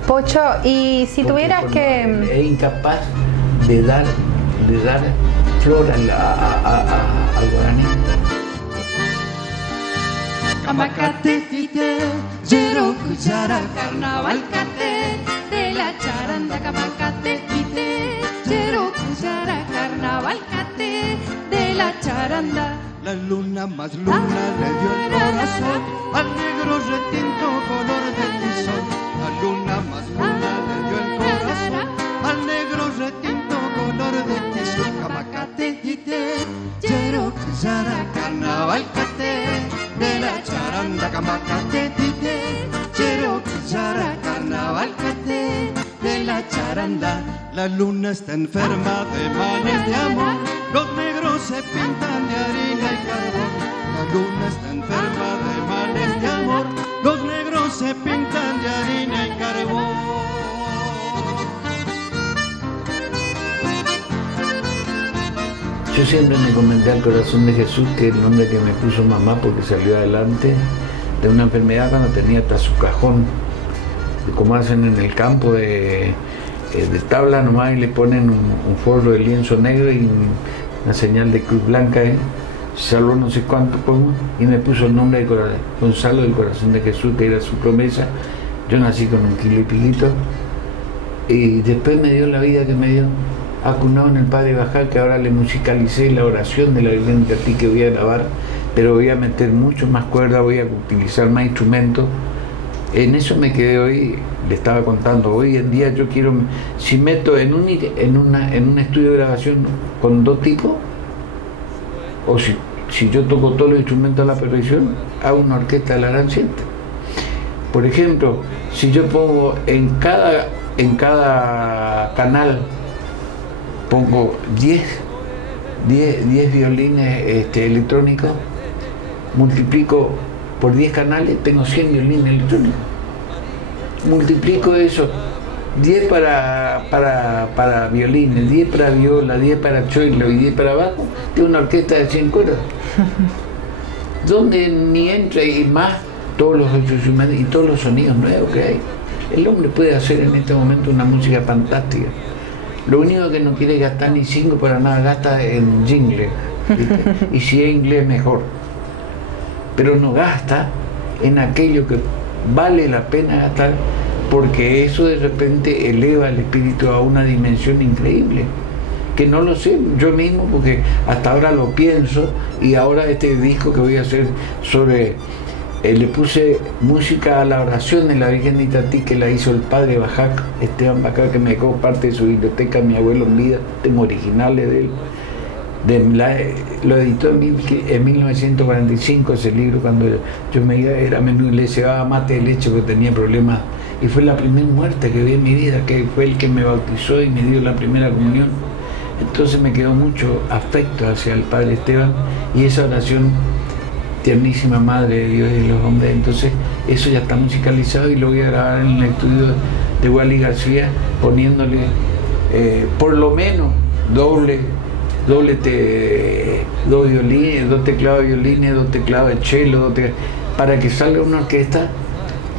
Pocho, y si tuvieras que... Es incapaz de dar flor al guaraní. Camacate, tite, yero, cuchara, carnaval, cate, de la charanda. Camacate, tite, yero, cuchara, carnaval, cate, de la charanda. La luna más luna le dio el corazón al negro retinto color de tizón. La luna más luna le dio el corazón al negro retinto color de tizón. Camacate, tite, yero, cuchara, carnaval, cate, de la charanda. Camacate, tite, yero, cuchara, carnaval, cate, de la charanda. La luna está enferma de males de amor, los negros se pintan de harina y carbón. La luna está enferma de males de amor, los negros se pintan de harina y carbón. Yo siempre me comenté al corazón de Jesús, que es el nombre que me puso mamá porque salió adelante de una enfermedad cuando tenía hasta su cajón, como hacen en el campo de tabla nomás, y le ponen un forro de lienzo negro y una señal de cruz blanca, salvo no sé cuánto como, y me puso el nombre de Gonzalo del Corazón de Jesús, que era su promesa. Yo nací con 1 kilo y piquito, y después me dio la vida que me dio, acunado en el Padre Bajá, que ahora le musicalicé la oración de la Virgen de Itatí, que voy a grabar, pero voy a meter mucho más cuerda, voy a utilizar más instrumentos. En eso me quedé hoy, le estaba contando, hoy en día yo quiero, si meto en un estudio de grabación con 2 tipos, o si yo toco todos los instrumentos a la perfección, hago una orquesta de la gran siete. Por ejemplo, si yo pongo en cada canal, pongo 10 violines electrónicos, multiplico por 10 canales, tengo 100 violines electrónicos. Multiplico eso, 10 para violines, 10 para viola, 10 para choilo y 10 para bajo, tengo una orquesta de 100 cuerdas. Donde ni entra y más todos los instrumentos y todos los sonidos nuevos que hay. El hombre puede hacer en este momento una música fantástica. Lo único que no quiere gastar ni 5 para nada, gasta en jingle. Y si es inglés, mejor. Pero no gasta en aquello que vale la pena gastar, porque eso de repente eleva el espíritu a una dimensión increíble. Que no lo sé yo mismo, porque hasta ahora lo pienso, y ahora este disco que voy a hacer sobre... le puse música a la oración de la Virgen de Itatí, que la hizo el padre Bajac, Esteban Bajac, que me dejó parte de su biblioteca, mi abuelo en vida, tengo originales de él. Lo editó en 1945 ese libro, cuando yo me iba, era menú, le llevaba mate de leche porque tenía problemas, y fue la primera muerte que vi en mi vida, que fue el que me bautizó y me dio la primera comunión. Entonces me quedó mucho afecto hacia el padre Esteban, y esa oración, tiernísima Madre de Dios y de los hombres. Entonces eso ya está musicalizado y lo voy a grabar en el estudio de Wally García, poniéndole por lo menos dos violines, 2 teclados de violines, 2 teclados de cello, para que salga una orquesta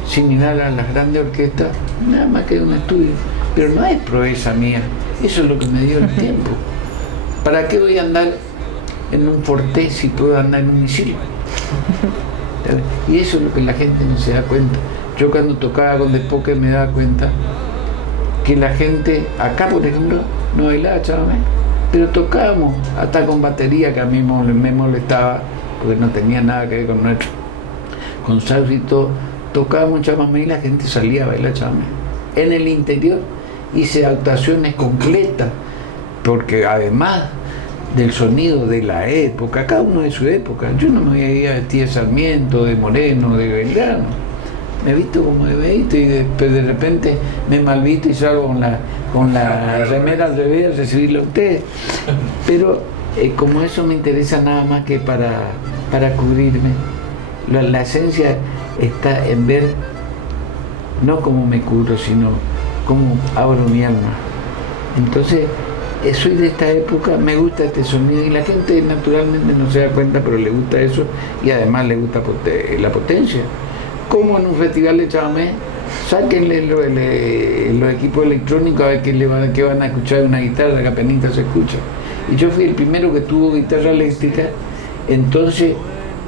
similar a las grandes orquestas, nada más que un estudio. Pero no es proeza mía, eso es lo que me dio el tiempo. ¿Para qué voy a andar en un Forte si puedo andar en un misil? Y eso es lo que la gente no se da cuenta. Yo cuando tocaba con Despoque me daba cuenta que la gente, acá por ejemplo, no bailaba chamamé, pero tocábamos hasta con batería, que a mí me molestaba, porque no tenía nada que ver con nuestro. Con salsa y todo, tocábamos chamamé y la gente salía a bailar chamamé. En el interior hice actuaciones completas, porque además del sonido de la época, cada uno de su época, yo no me veía vestido de Sarmiento, de Moreno, de Belgrano, me visto como de Beito y después de repente me malvisto y salgo con la remera al revés a recibirlo a ustedes. Pero como eso me interesa nada más que para cubrirme, la esencia está en ver no cómo me cubro, sino cómo abro mi alma. Entonces, soy de esta época, me gusta este sonido y la gente naturalmente no se da cuenta, pero le gusta eso y además le gusta la potencia. Como en un festival de chamamé, sáquenle los equipos electrónicos a ver qué van a escuchar una guitarra, que apenas se escucha. Y yo fui el primero que tuvo guitarra eléctrica, entonces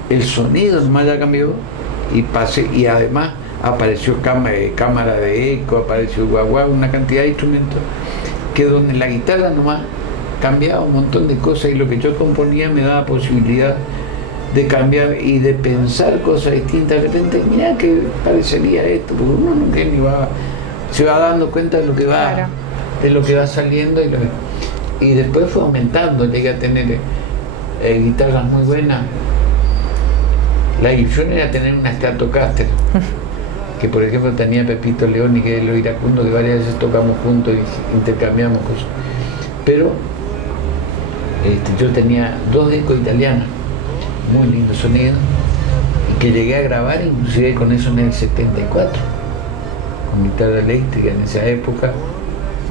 el sonido nomás ya cambió y además apareció cámara de eco, apareció guagua, una cantidad de instrumentos que donde la guitarra nomás cambiaba un montón de cosas y lo que yo componía me daba posibilidad de cambiar y de pensar cosas distintas. De repente, mira que parecería esto, porque uno nunca se va dando cuenta de lo que va, claro, de lo que va saliendo y después fue aumentando, llegué a tener guitarras muy buenas. La ilusión era tener una Stratocaster, que por ejemplo tenía Pepito León y que es lo iracundo, que varias veces tocamos juntos y intercambiamos cosas. Pero yo tenía 2 discos italianos, muy lindo sonido, y que llegué a grabar inclusive con eso en el 74, con guitarra eléctrica en esa época,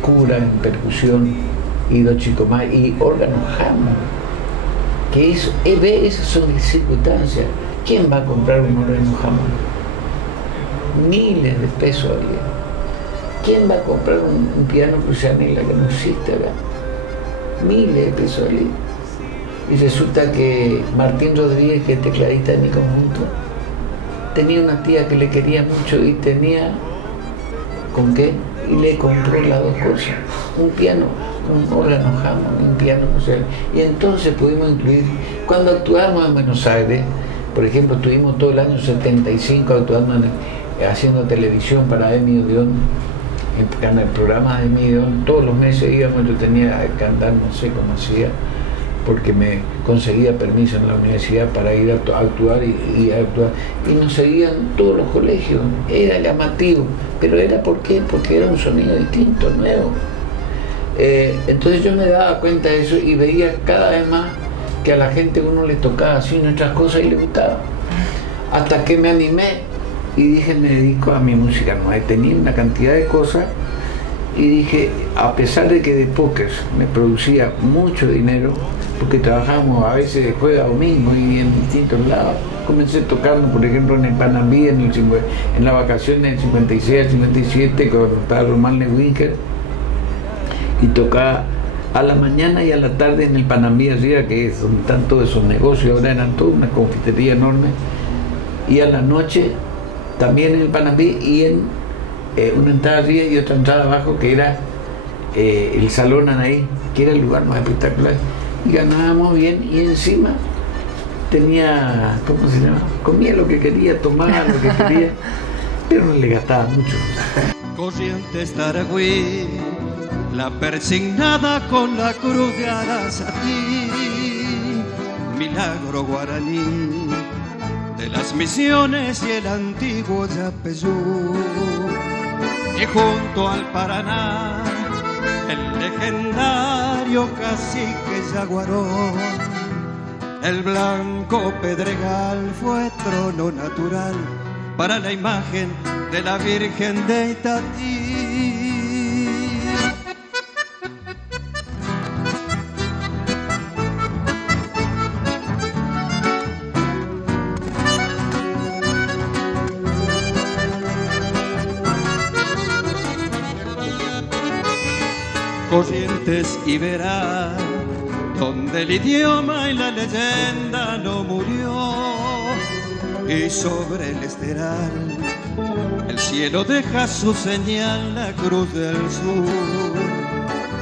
cura en percusión y 2 chicos más, y órgano Hammond, que esas son circunstancias. ¿Quién va a comprar un órgano Hammond? Miles de pesos valía. ¿Quién va a comprar un piano Crucianella que no existe acá? Miles de pesos valía. Y resulta que Martín Rodríguez, que es tecladista de mi conjunto, tenía una tía que le quería mucho y tenía con qué, y le compró las 2 cosas, un piano, un órgano Hammond, un piano Crucianella. Y entonces pudimos incluir, cuando actuábamos en Buenos Aires, por ejemplo, estuvimos todo el año 75 actuando haciendo televisión para Emi Odeón, en el programa de Emi Odeón, todos los meses íbamos, yo tenía que cantar, no sé cómo hacía, porque me conseguía permiso en la universidad para ir a actuar y actuar. Y nos seguían todos los colegios, era llamativo, pero era ¿por qué? Porque era un sonido distinto, nuevo. Entonces yo me daba cuenta de eso y veía cada vez más que a la gente uno le tocaba así nuestras cosas y le gustaba. Hasta que me animé y dije, me dedico a mi música, no tenía una cantidad de cosas y dije, a pesar de que de póker me producía mucho dinero, porque trabajábamos a veces de jueves a domingo y en distintos lados, comencé tocando, por ejemplo, en el Panambí, en la vacación del 56 al 57, cuando estaba Román Lewinker, y tocaba a la mañana y a la tarde en el Panambí arriba, que es donde están todos esos negocios, ahora eran toda una confitería enorme, y a la noche también en el Panambí y en una entrada arriba y otra entrada abajo, que era el Salón Anaí, que era el lugar más espectacular, y ganábamos bien y encima tenía, ¿cómo se llama? Comía lo que quería, tomaba lo que quería, pero no le gastaba mucho. Corrientes Taragüí, la persignada con la cruz de Arasatí, milagro guaraní de las Misiones y el antiguo Yapeyú, y junto al Paraná el legendario cacique Yaguarón, el blanco Pedregal fue trono natural para la imagen de la Virgen de Itatí. Corrientes y verá, donde el idioma y la leyenda no murió, y sobre el esteral el cielo deja su señal, la cruz del sur,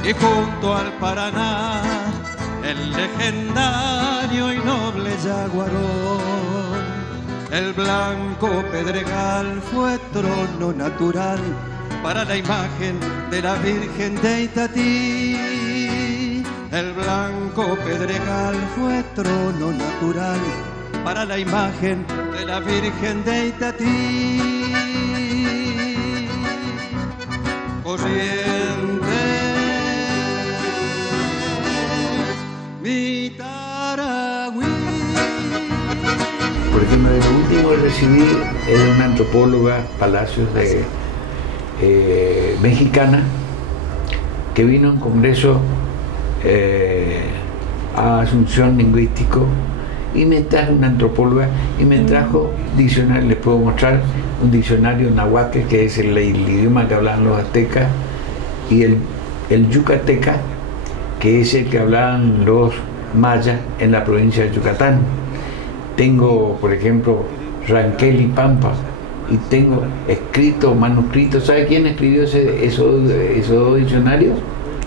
y junto al Paraná el legendario y noble yaguarón, el blanco pedregal fue trono natural para la imagen de la Virgen de Itatí. El blanco pedregal fue trono natural para la imagen de la Virgen de Itatí. Corrientes, mi Taragüí. Por ejemplo, lo último que recibí es de una antropóloga, Palacios, mexicana, que vino a un congreso a Asunción Lingüístico, y me trajo una antropóloga y me trajo diccionario. Les puedo mostrar un diccionario náhuatl, que es el idioma que hablaban los aztecas, y el yucateca, que es el que hablaban los mayas en la provincia de Yucatán. Tengo, por ejemplo, Ranquel y Pampa, y tengo escrito, manuscrito. ¿Sabe quién escribió esos dos diccionarios?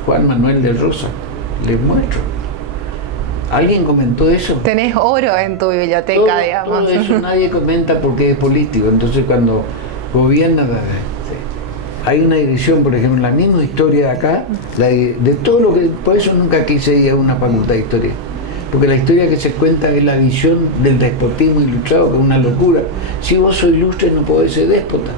Juan Manuel de Rosa. Les muestro. ¿Alguien comentó eso? Tenés oro en tu biblioteca, digamos. Todo eso nadie comenta porque es político. Entonces, cuando gobierna, hay una división. Por ejemplo, la misma historia de acá, de todo lo que... Por eso nunca quise ir a una facultad de historia, porque la historia que se cuenta es la visión del despotismo ilustrado, que es una locura. Si vos sos ilustre no podés ser déspota.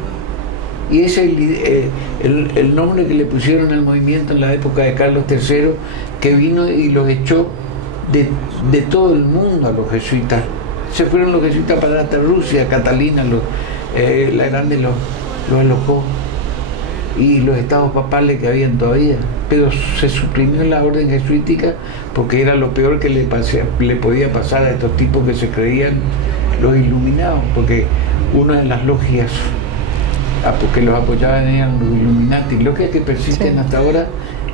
Y ese es el nombre que le pusieron al movimiento en la época de Carlos III, que vino y los echó de todo el mundo a los jesuitas. Se fueron los jesuitas para hasta Rusia. Catalina, la grande, los alojó, y los estados papales que habían todavía, pero se suprimió la orden jesuítica porque era lo peor que le podía pasar a estos tipos que se creían los iluminados, porque una de las logias que los apoyaban eran los Illuminati, logias que persisten hasta ahora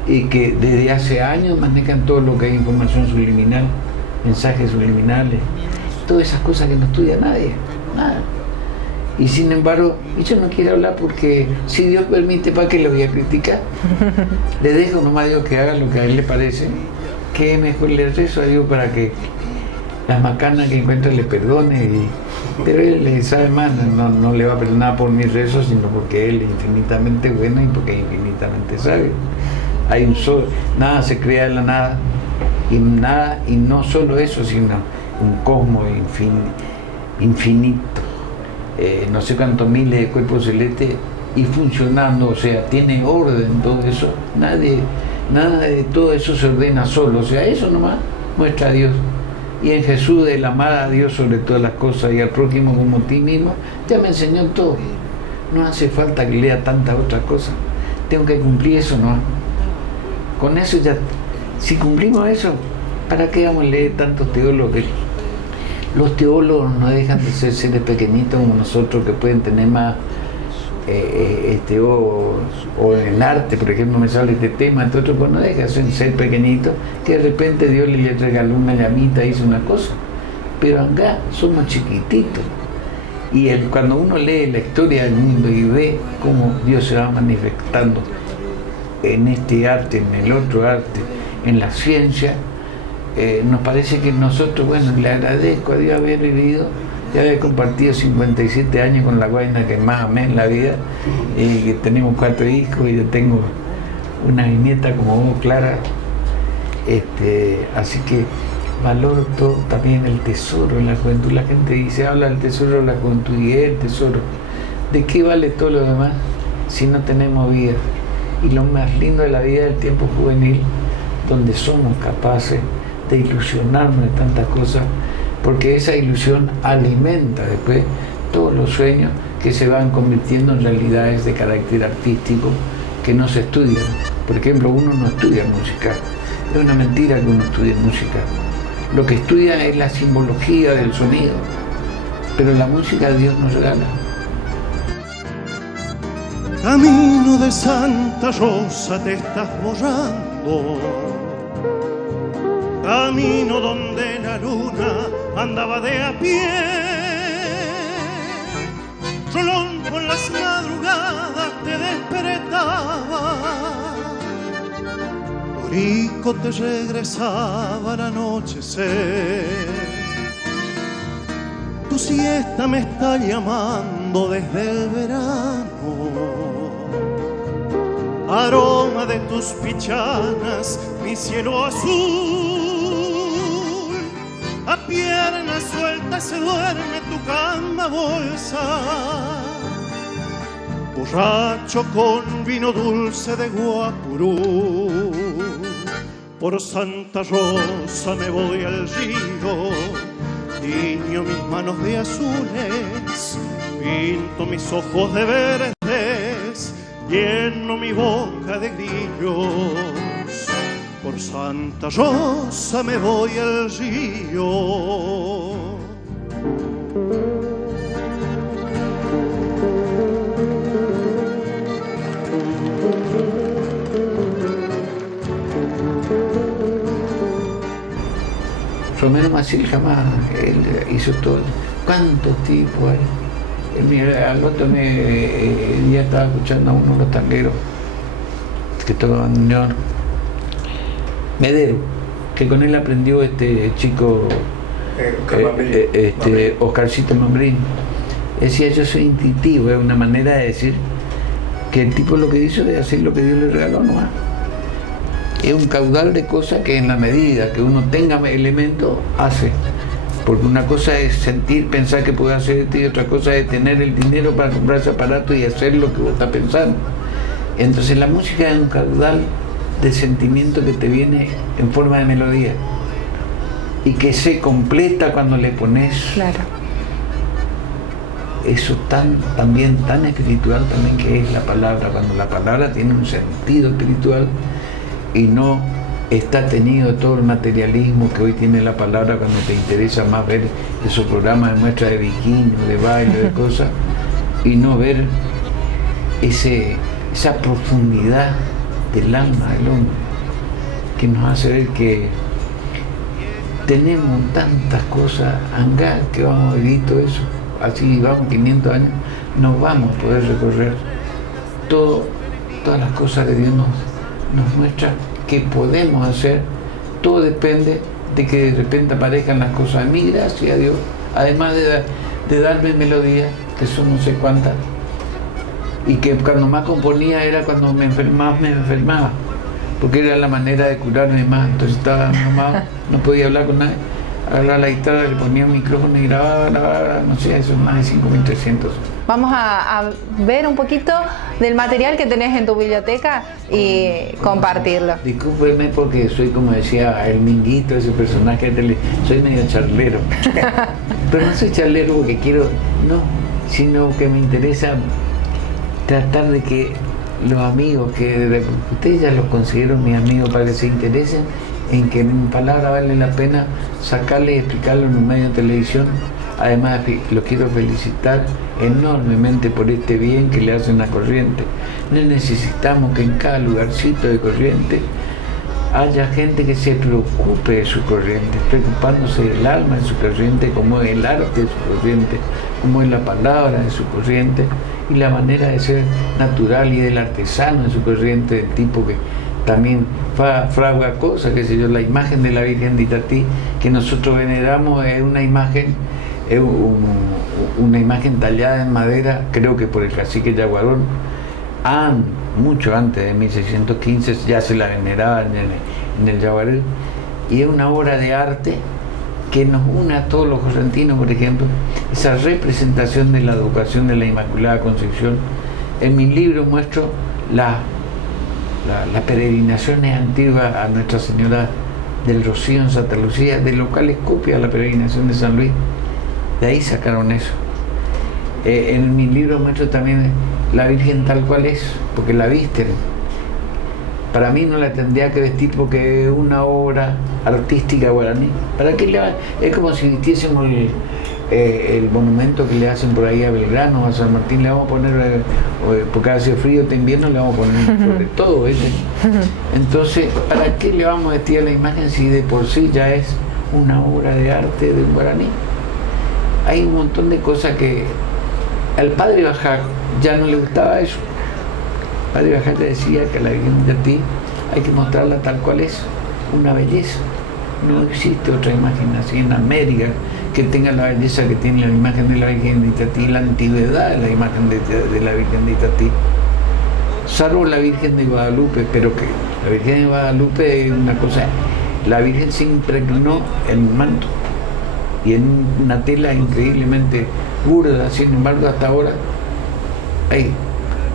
y que desde hace años manejan todo lo que es información subliminal, mensajes subliminales, todas esas cosas que no estudia nadie, nada. Y sin embargo, yo no quiero hablar porque si Dios permite, ¿para qué lo voy a criticar? Le dejo nomás a Dios que haga lo que a él le parece, que es mejor le rezo a Dios para que las macanas que encuentra le perdone, pero él le sabe más, no le va a perdonar por mis rezos, sino porque él es infinitamente bueno y porque es infinitamente sabio. Hay un solo, nada se crea de la nada, y no solo eso, sino un cosmos infinito. No sé cuántos miles de cuerpos celestes y funcionando, o sea, tiene orden todo eso. Nada de todo eso se ordena solo, o sea, eso nomás muestra a Dios. Y en Jesús, el amar a Dios sobre todas las cosas y al prójimo como a ti mismo, ya me enseñó todo. No hace falta que lea tantas otras cosas. Tengo que cumplir eso, ¿no? Con eso ya, si cumplimos eso, ¿para qué vamos a leer tantos teólogos? Los teólogos no dejan de ser seres pequeñitos como nosotros, que pueden tener más, o en el arte, por ejemplo, me sale este tema, este otro, pues no deja de ser pequeñitos, que de repente Dios le regaló una llamita, hizo una cosa, pero acá somos chiquititos. Y cuando uno lee la historia del mundo y ve cómo Dios se va manifestando en este arte, en el otro arte, en la ciencia, nos parece que nosotros, bueno, le agradezco a Dios haber vivido, ya haber compartido 57 años con la guaina que más amé en la vida, que tenemos 4 hijos y yo tengo una nieta como vos, Clara, así que valoro todo, también el tesoro en la juventud. La gente dice, habla del tesoro de la juventud, y es el tesoro. ¿De qué vale todo lo demás si no tenemos vida? Y lo más lindo de la vida es el tiempo juvenil, donde somos capaces de ilusionarnos de tantas cosas, porque esa ilusión alimenta después todos los sueños que se van convirtiendo en realidades de carácter artístico que no se estudian. Por ejemplo, uno no estudia música, es una mentira que uno estudie música. Lo que estudia es la simbología del sonido, pero la música Dios nos regala. Camino de Santa Rosa te estás borrando, camino donde la luna andaba de a pie. Rolón con las madrugadas te despertaba, Orico te regresaba al anochecer. Tu siesta me está llamando desde el verano, aroma de tus pichanas, mi cielo azul. A pierna suelta se duerme tu cama bolsa, borracho con vino dulce de Guapurú. Por Santa Rosa me voy al río, tiño mis manos de azules, pinto mis ojos de verdes, lleno mi boca de grillos. Por Santa Rosa me voy al río. Romero Maciel jamás, él hizo todo. ¿Cuántos tipos hay? Al otro día estaba escuchando a uno de los tangueros que tocaban en New York, Medero, que con él aprendió este chico Oscarcito Mambrín. Decía, yo soy intuitivo, es una manera de decir que el tipo lo que hizo es hacer lo que Dios le regaló nomás. Es un caudal de cosas que en la medida que uno tenga elementos, hace. Porque una cosa es sentir, pensar que puede hacer esto, y otra cosa es tener el dinero para comprar ese aparato y hacer lo que vos estás pensando. Entonces la música es un caudal de sentimiento que te viene en forma de melodía y que se completa cuando le pones eso también tan espiritual también que es la palabra, cuando la palabra tiene un sentido espiritual y no está teñido todo el materialismo que hoy tiene la palabra cuando te interesa más ver esos programas de muestra de bikini, de baile, de cosas, y no ver esa profundidad del alma del hombre que nos hace ver que tenemos tantas cosas, hangar que vamos a vivir todo eso, así vamos 500 años, no vamos a poder recorrer todas las cosas que Dios nos muestra que podemos hacer. Todo depende de que de repente aparezcan las cosas. A mí, gracias a Dios, además de darme melodías, que son no sé cuántas, y que cuando más componía era cuando me enfermaba, porque era la manera de curarme más. Entonces estaba nomás, no podía hablar con nadie, agarraba la guitarra, le ponía un micrófono y grababa, no sé, eso es más de 5.300. Vamos a ver un poquito del material que tenés en tu biblioteca y compartirlo. Discúlpeme porque soy, como decía el Minguito, ese personaje de tele, soy medio charlero. Pero no soy charlero porque quiero, no, sino que me interesa tratar de que los amigos, que ustedes ya los considero mis amigos, para que se interesen en que en palabras vale la pena sacarle y explicarlo en un medio de televisión. Además, los quiero felicitar enormemente por este bien que le hacen a Corrientes. No necesitamos que en cada lugarcito de Corrientes haya gente que se preocupe de su Corrientes, preocupándose del alma de su Corrientes, como es el arte de su Corrientes, como es la palabra de su Corrientes y la manera de ser natural y del artesano de su Corrientes, del tipo que también fragua cosas, qué sé yo, la imagen de la Virgen de Itatí que nosotros veneramos es una imagen tallada en madera, creo que por el cacique Yaguarón, mucho antes de 1615 ya se la veneraba en el Yaguaré, y es una obra de arte que nos une a todos los correntinos. Por ejemplo, esa representación de la educación de la Inmaculada Concepción. En mi libro muestro las peregrinaciones antiguas a Nuestra Señora del Rocío en Santa Lucía, de lo cual es copia la peregrinación de San Luis. De ahí sacaron eso. En mi libro muestro también la Virgen tal cual es, porque la visten. Para mí no la tendría que vestir porque es una obra artística guaraní. ¿Para qué le va? Es como si vistiésemos el monumento que le hacen por ahí a Belgrano, a San Martín, le vamos a poner, porque hace frío este invierno, le vamos a poner sobre todo, ¿viste? Entonces, ¿para qué le vamos a vestir a la imagen si de por sí ya es una obra de arte de un guaraní? Hay un montón de cosas que al padre Bajá ya no le gustaba eso. El padre Bajá le decía que a la Virgen de Itatí hay que mostrarla tal cual es, una belleza. No existe otra imagen así en América que tenga la belleza que tiene la imagen de la Virgen de Itatí, la antigüedad de la imagen de la Virgen de Itatí, salvo la Virgen de Guadalupe, pero que la Virgen de Guadalupe es una cosa, la Virgen se impregnó en un manto y en una tela increíblemente burda. Sin embargo, hasta ahora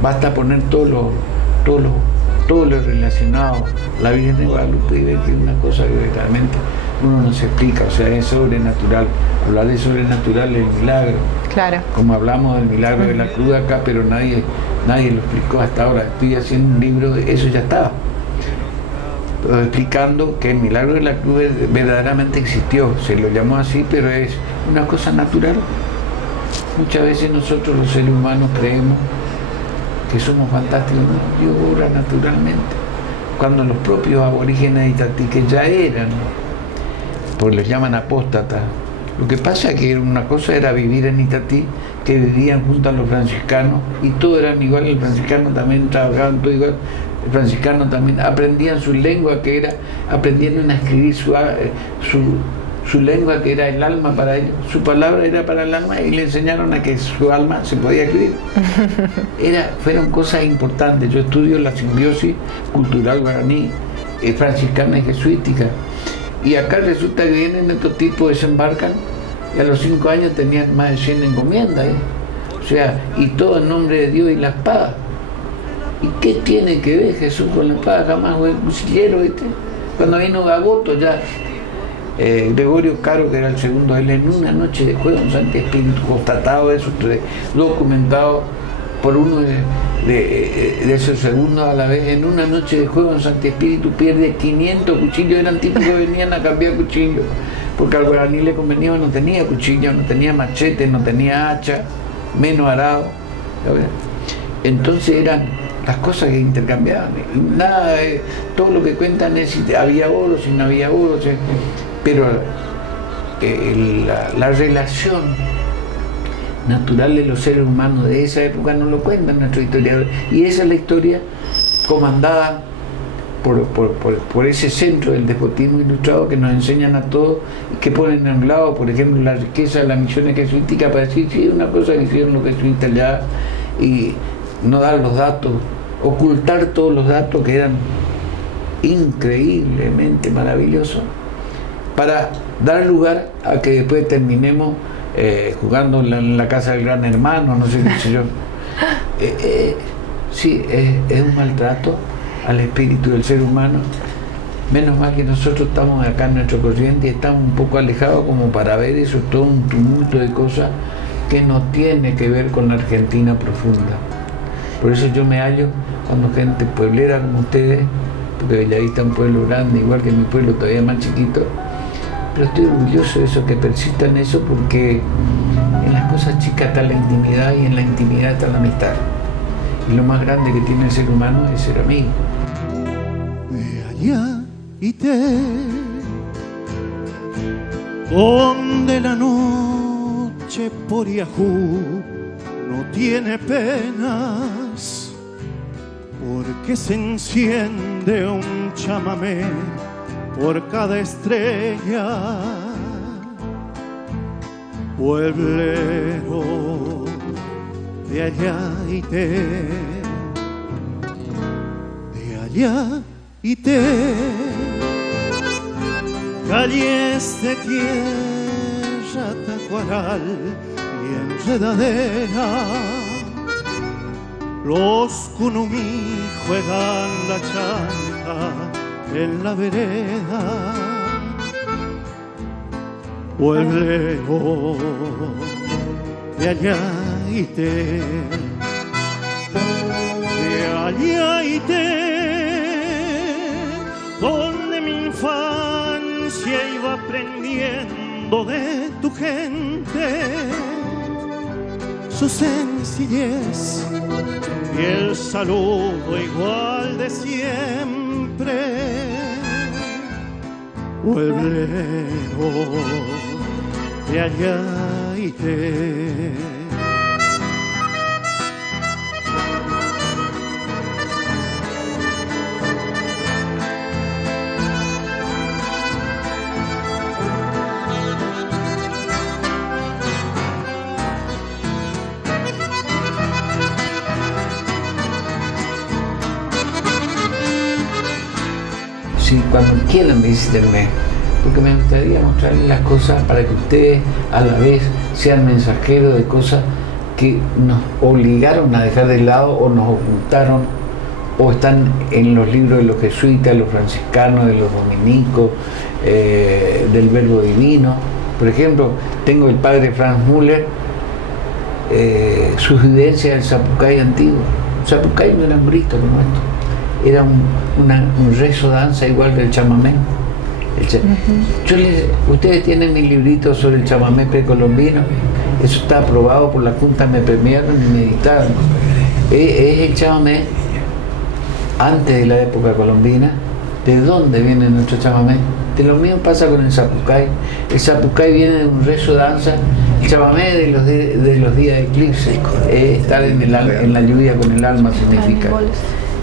basta poner todo lo relacionado a la Virgen de Guadalupe y ver que es una cosa que realmente uno no se explica, o sea, es sobrenatural. Hablar de sobrenatural es milagro. Claro. Como hablamos del milagro de la cruz acá, pero nadie lo explicó hasta ahora. Estoy haciendo un libro, eso ya estaba. Pero explicando que el milagro de la cruz verdaderamente existió, se lo llamó así, pero es una cosa natural. Muchas veces nosotros los seres humanos creemos que somos fantásticos, no, Dios obra naturalmente. Cuando los propios aborígenes de Itatí, que ya eran, pues los llaman apóstatas, lo que pasa es que una cosa era vivir en Itatí, que vivían junto a los franciscanos, y todos eran igual, el franciscano también trabajaban todo igual, el franciscano también aprendían su lengua, que era, aprendieron a escribir su lengua, que era el alma para ellos, su palabra era para el alma, y le enseñaron a que su alma se podía escribir. Fueron cosas importantes. Yo estudio la simbiosis cultural guaraní, franciscana y jesuítica, y acá resulta que vienen estos tipos, desembarcan, y a los 5 años tenían más de 100 encomiendas, o sea, y todo en nombre de Dios y la espada. ¿Y qué tiene que ver Jesús con la espada? Jamás fue cuchillero, ¿viste? Cuando vino Gagoto ya, Gregorio Caro, que era el segundo, él en una noche de juego, un Santi Espíritu, constatado eso, documentado por uno de esos segundos a la vez, en una noche de juego en Santi Espíritu pierde 500 cuchillos, eran tipos que venían a cambiar cuchillos, porque al guaraní le convenía, no tenía cuchillo, no tenía machete, no tenía hacha, menos arado, ¿sabes? Entonces eran las cosas que intercambiaban, nada, todo lo que cuentan es si había oro, si no había oro, pero la relación natural de los seres humanos de esa época no lo cuentan nuestros historiadores, y esa es la historia comandada por ese centro del despotismo ilustrado que nos enseñan a todos, que ponen en un lado, por ejemplo, la riqueza de las misiones jesuíticas para decir, sí, una cosa que hicieron los jesuitas allá, y no dar los datos, ocultar todos los datos que eran increíblemente maravillosos, para dar lugar a que después terminemos jugando en la casa del gran hermano, no sé qué sé yo. Sí, es un maltrato al espíritu del ser humano. Menos mal que nosotros estamos acá en nuestro corriente y estamos un poco alejados como para ver eso, todo un tumulto de cosas que no tiene que ver con la Argentina profunda. Por eso yo me hallo cuando gente pueblera como ustedes, porque Bellavista es un pueblo grande, igual que mi pueblo todavía más chiquito, pero estoy orgulloso de eso, que persistan eso, porque en las cosas chicas está la intimidad y en la intimidad está la amistad. Y lo más grande que tiene el ser humano es ser amigo. De allá y donde la noche por Yahoo no tiene penas, porque se enciende un chamamé por cada estrella. Pueblero de allá y calles de tierra, tacuaral y enredadera. Los cunumí juegan la chanca en la vereda. Pueblero de allá donde mi infancia iba aprendiendo fondo de tu gente, su sencillez y el saludo igual de siempre, pueblero de Ayaité. Sí, cuando quieran visítenme, porque me gustaría mostrarles las cosas para que ustedes a la vez sean mensajeros de cosas que nos obligaron a dejar de lado o nos ocultaron o están en los libros de los jesuitas, de los franciscanos, de los dominicos, del Verbo Divino. Por ejemplo, tengo el padre Franz Müller, sus vivencias del Zapucay antiguo. El Zapucay no era un grito como esto, era un rezo danza igual que el chamamé. Ustedes tienen mis libritos sobre el chamamé precolombino, eso está aprobado por la Junta, me premiaron y me editaron. Es el chamamé antes de la época colombina. ¿De dónde viene nuestro chamamé? De lo mismo pasa con el Zapucay. El Zapucay viene de un rezo danza, el chamamé de los días de eclipse, estar en la lluvia con el alma significa.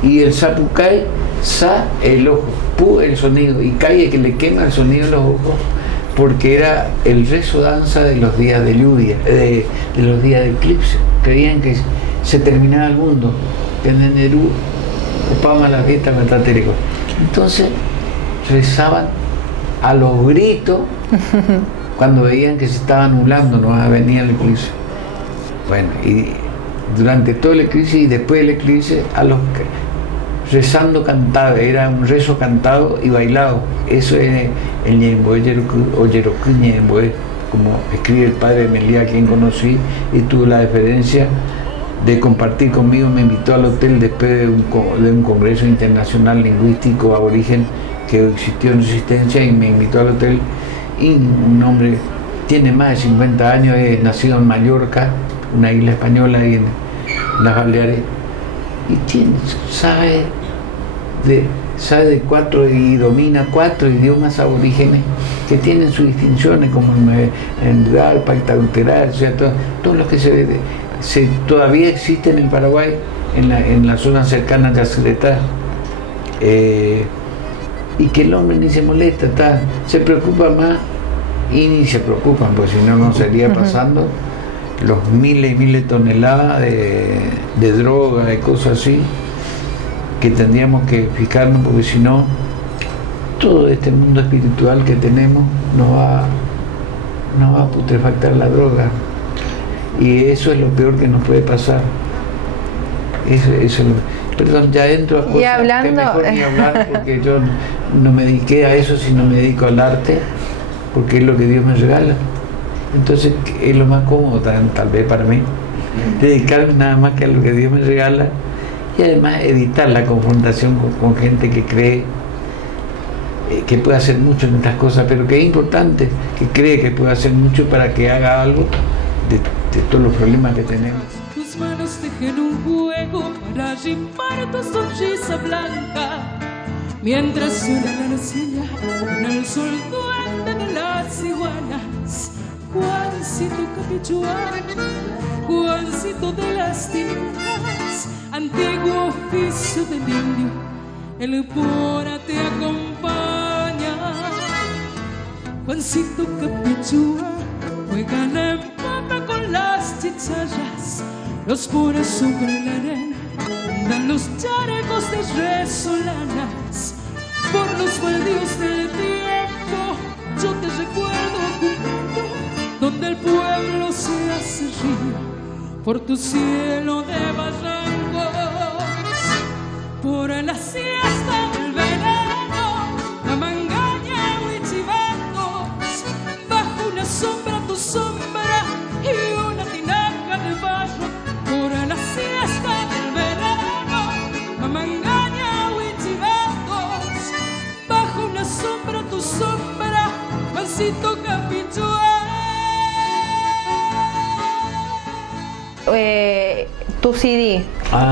Y el Zapucay, sa, el ojo, pu, el sonido, y cae que le quema el sonido en los ojos, porque era el rezo danza de los días de lluvia, de los días de eclipse. Creían que se terminaba el mundo, que en Nerú ocupaban la fiesta metatérica. Entonces rezaban a los gritos cuando veían que se estaba nublando, no venía el eclipse. Bueno, y durante todo el eclipse y después del eclipse, rezando cantado, era un rezo cantado y bailado. Eso es el Ñemboé o Yerokú Ñemboé, como escribe el padre Melía, a quien conocí y tuvo la deferencia de compartir conmigo. Me invitó al hotel después de un congreso internacional lingüístico aborigen que existió en Resistencia, y me invitó al hotel. Y un hombre, tiene más de 50 años, es nacido en Mallorca, una isla española ahí en las Baleares, y sabe de 4 y domina 4 idiomas aborígenes que tienen sus distinciones, como en Rural, Paitauteral, o sea, todos los que todavía existen en Paraguay, en la zona cercana a Yacyretá, y que el hombre ni se molesta, se preocupa más, y ni se preocupan, pues si no, no sería pasando los miles y miles de toneladas de droga, de cosas así, que tendríamos que fijarnos, porque si no, todo este mundo espiritual que tenemos nos va a putrefactar la droga, y eso es lo peor que nos puede pasar. Perdón, ya entro a cosas que mejor ni hablar, porque yo no me dediqué a eso, sino me dedico al arte, porque es lo que Dios me regala. Entonces es lo más cómodo tal vez para mí, dedicarme nada más que a lo que Dios me regala, y además evitar la confrontación con gente que cree que puede hacer mucho en estas cosas, pero que es importante, que cree que puede hacer mucho para que haga algo de todos los problemas que tenemos. Tus manos tejen un juego para rimar tu sonrisa blanca, mientras suena la arcilla con el sol duende de las iguanas. Juancito Capichuá, Juancito de las tinieblas, antiguo oficio del indio, el pora te acompaña. Juancito Capichuá, juegan en papa con las chicharras, los poras sobre la arena, dan los charecos de resolanas. Por los baldíos del tiempo, yo te recuerdo jugando, donde el pueblo se hace río, por tu cielo de barrancos, por la siesta del verano, la mangaña y chivatos, bajo una sombra tu sombra y una tinaja de barro, por la siesta del verano, la mangaña y chivatos, bajo una sombra tu sombra, Juancito Capichuá. tu CD,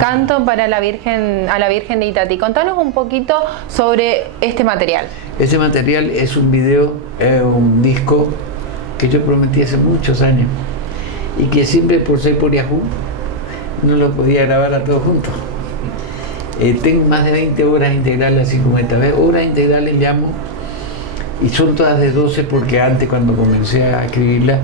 Canto para la Virgen, a la Virgen de Itatí. Contanos un poquito sobre este material. Este material es un video, un disco que yo prometí hace muchos años y que siempre por ser por Yahoo no lo podía grabar a todos juntos. Tengo más de 20 horas integrales, así como esta vez. Horas integrales llamo, y son todas de 12 porque antes, cuando comencé a escribirlas,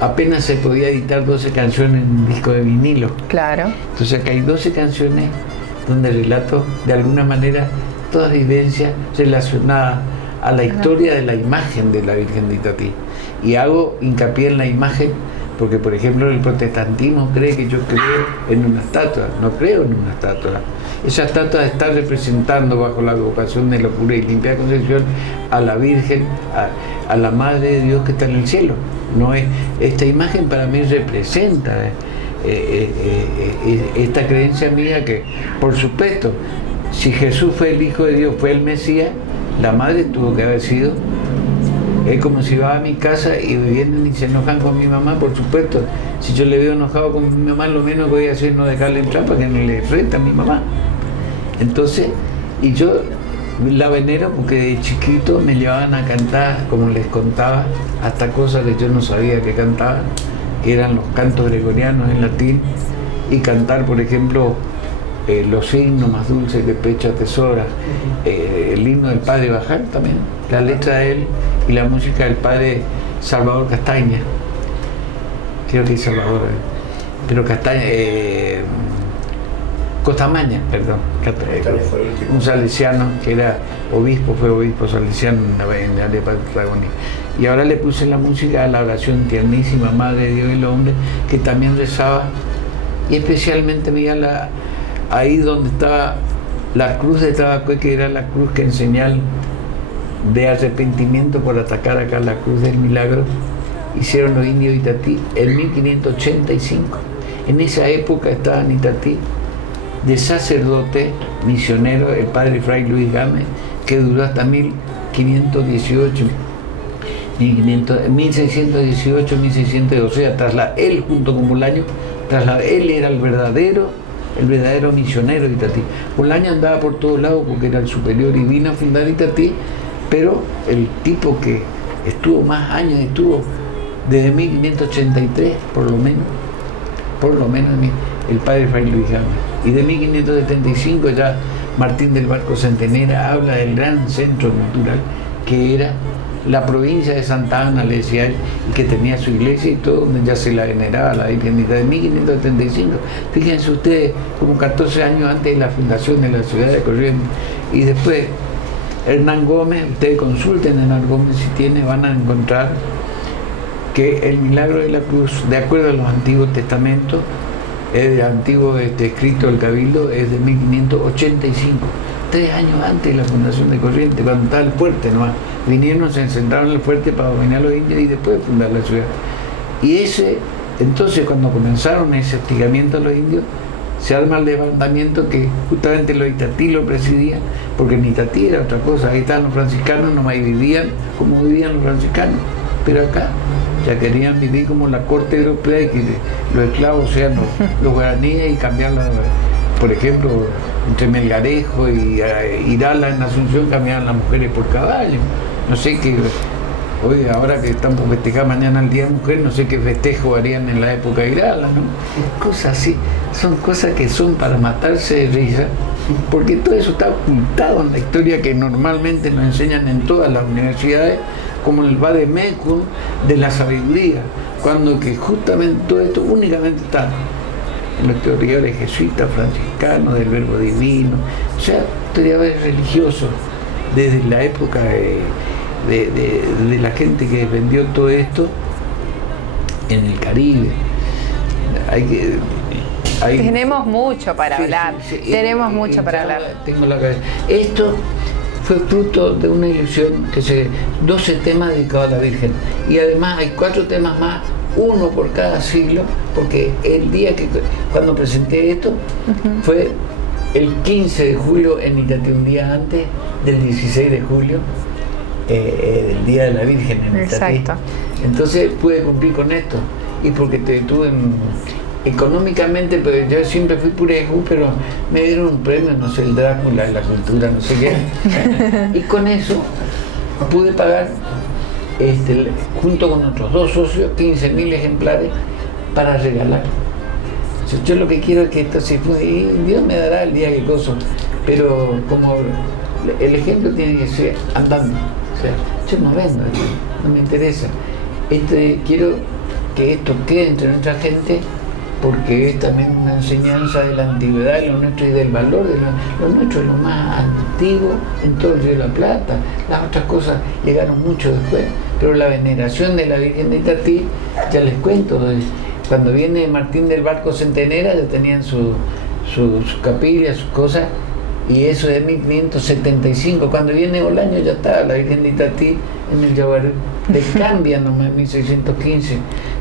apenas se podía editar 12 canciones en un disco de vinilo. Claro. Entonces acá hay 12 canciones donde relato de alguna manera todas vivencias relacionadas a la historia de la imagen de la Virgen de Itatí. Y hago hincapié en la imagen porque, por ejemplo, el protestantismo cree que yo creo en una estatua. No creo en una estatua. Esa estatua está representando, bajo la advocación de la pura y limpia Concepción, a la Virgen, a la Madre de Dios que está en el cielo. No es, esta imagen para mí representa esta creencia mía que, por supuesto, si Jesús fue el Hijo de Dios, fue el Mesías, la Madre tuvo que haber sido. Es como si va a mi casa y vienen y se enojan con mi mamá, por supuesto. Si yo le veo enojado con mi mamá, lo menos que voy a hacer es no dejarle entrar para que no le reta a mi mamá. Entonces, y yo la venero porque de chiquito me llevaban a cantar, como les contaba, hasta cosas que yo no sabía que cantaban, que eran los cantos gregorianos en latín, y cantar, por ejemplo, los himnos más dulces de pecho atesora, el himno del padre Bajal también, la letra de él y la música del padre Salvador Castaña, creo que es Salvador, pero Castaña, Costamaña, perdón, un salesiano que era obispo, fue obispo salesiano en la de Patagonia. Y ahora le puse la música a la oración tiernísima, Madre de Dios y el hombre, que también rezaba, y especialmente veía ahí donde estaba la cruz de Tabacué, que era la cruz que en señal de arrepentimiento por atacar acá la cruz del milagro, hicieron los indios de Itatí en 1585. En esa época estaba en Itatí de sacerdote misionero el padre Fray Luis Gámez, que duró hasta 1618, 1612, o sea, él junto con Bolaño, él era el verdadero misionero de Itatí. Bolaño andaba por todos lados porque era el superior y vino a fundar Itatí, pero el tipo que estuvo más años, estuvo desde 1583 por lo menos el padre Fray Luis Gámez. Y de 1575 ya Martín del Barco Centenera habla del gran centro cultural que era la provincia de Santa Ana, le decía él, y que tenía su iglesia y todo, donde ya se la veneraba la Virgen de 1575. Fíjense ustedes, como 14 años antes de la fundación de la ciudad de Corrientes. Y después, Hernán Gómez, ustedes consulten a Hernán Gómez si tiene, van a encontrar que el milagro de la cruz, de acuerdo a los antiguos testamentos, el antiguo escrito del Cabildo, es de 1585, 3 años antes de la fundación de Corrientes, cuando estaba el fuerte nomás. Vinieron, se encerraron en el fuerte para dominar a los indios y después fundar la ciudad. Y entonces cuando comenzaron ese hostigamiento a los indios, se arma el levantamiento que justamente los Itatí lo presidían, porque en Itatí era otra cosa, ahí estaban los franciscanos, nomás vivían como vivían los franciscanos, pero acá ya querían vivir como la corte europea y que los esclavos sean los guaraníes y cambiarla. Por ejemplo, entre Melgarejo y Irala en Asunción cambiaban las mujeres por caballo. No sé qué, hoy ahora que estamos festejando mañana el Día de Mujer, no sé qué festejo harían en la época de Irala, ¿no? Cosas así, son cosas que son para matarse de risa, porque todo eso está ocultado en la historia que normalmente nos enseñan en todas las universidades, como el vademecum de la sabiduría, cuando que justamente todo esto únicamente está en los historiadores jesuitas, franciscanos, del verbo divino, o sea, historiadores religiosos, desde la época de la gente que defendió todo esto en el Caribe. Tenemos mucho para hablar, tenemos mucho para hablar. Tengo la cabeza. Esto fue fruto de una ilusión, 12 temas dedicados a la Virgen, y además hay 4 temas más, uno por cada siglo, porque el día cuando presenté esto fue el 15 de julio en Itatí, un día antes del 16 de julio, el Día de la Virgen en Itatí. Exacto. Entonces pude cumplir con esto, y porque tuve económicamente, pero yo siempre fui purejú, pero me dieron un premio, no sé, el Drácula de la cultura, no sé qué. Y con eso pude pagar, junto con otros 2 socios, 15.000 ejemplares para regalar. Yo lo que quiero es que esto se fue, y Dios me dará el día que coso, pero como el ejemplo tiene que ser andando. O sea, yo no vendo, no me interesa. Quiero que esto quede entre nuestra gente, porque es también una enseñanza de la antigüedad de lo nuestro y del valor de lo nuestro, es lo más antiguo en todo el Río de la Plata. Las otras cosas llegaron mucho después, pero la veneración de la Virgen de Itatí, ya les cuento, cuando viene Martín del Barco Centenera ya tenían su capilla, sus cosas, y eso es 1575. Cuando viene Bolaño ya está la Virgen de Itatí en el Yaguaré. Le cambian nomás en 1615,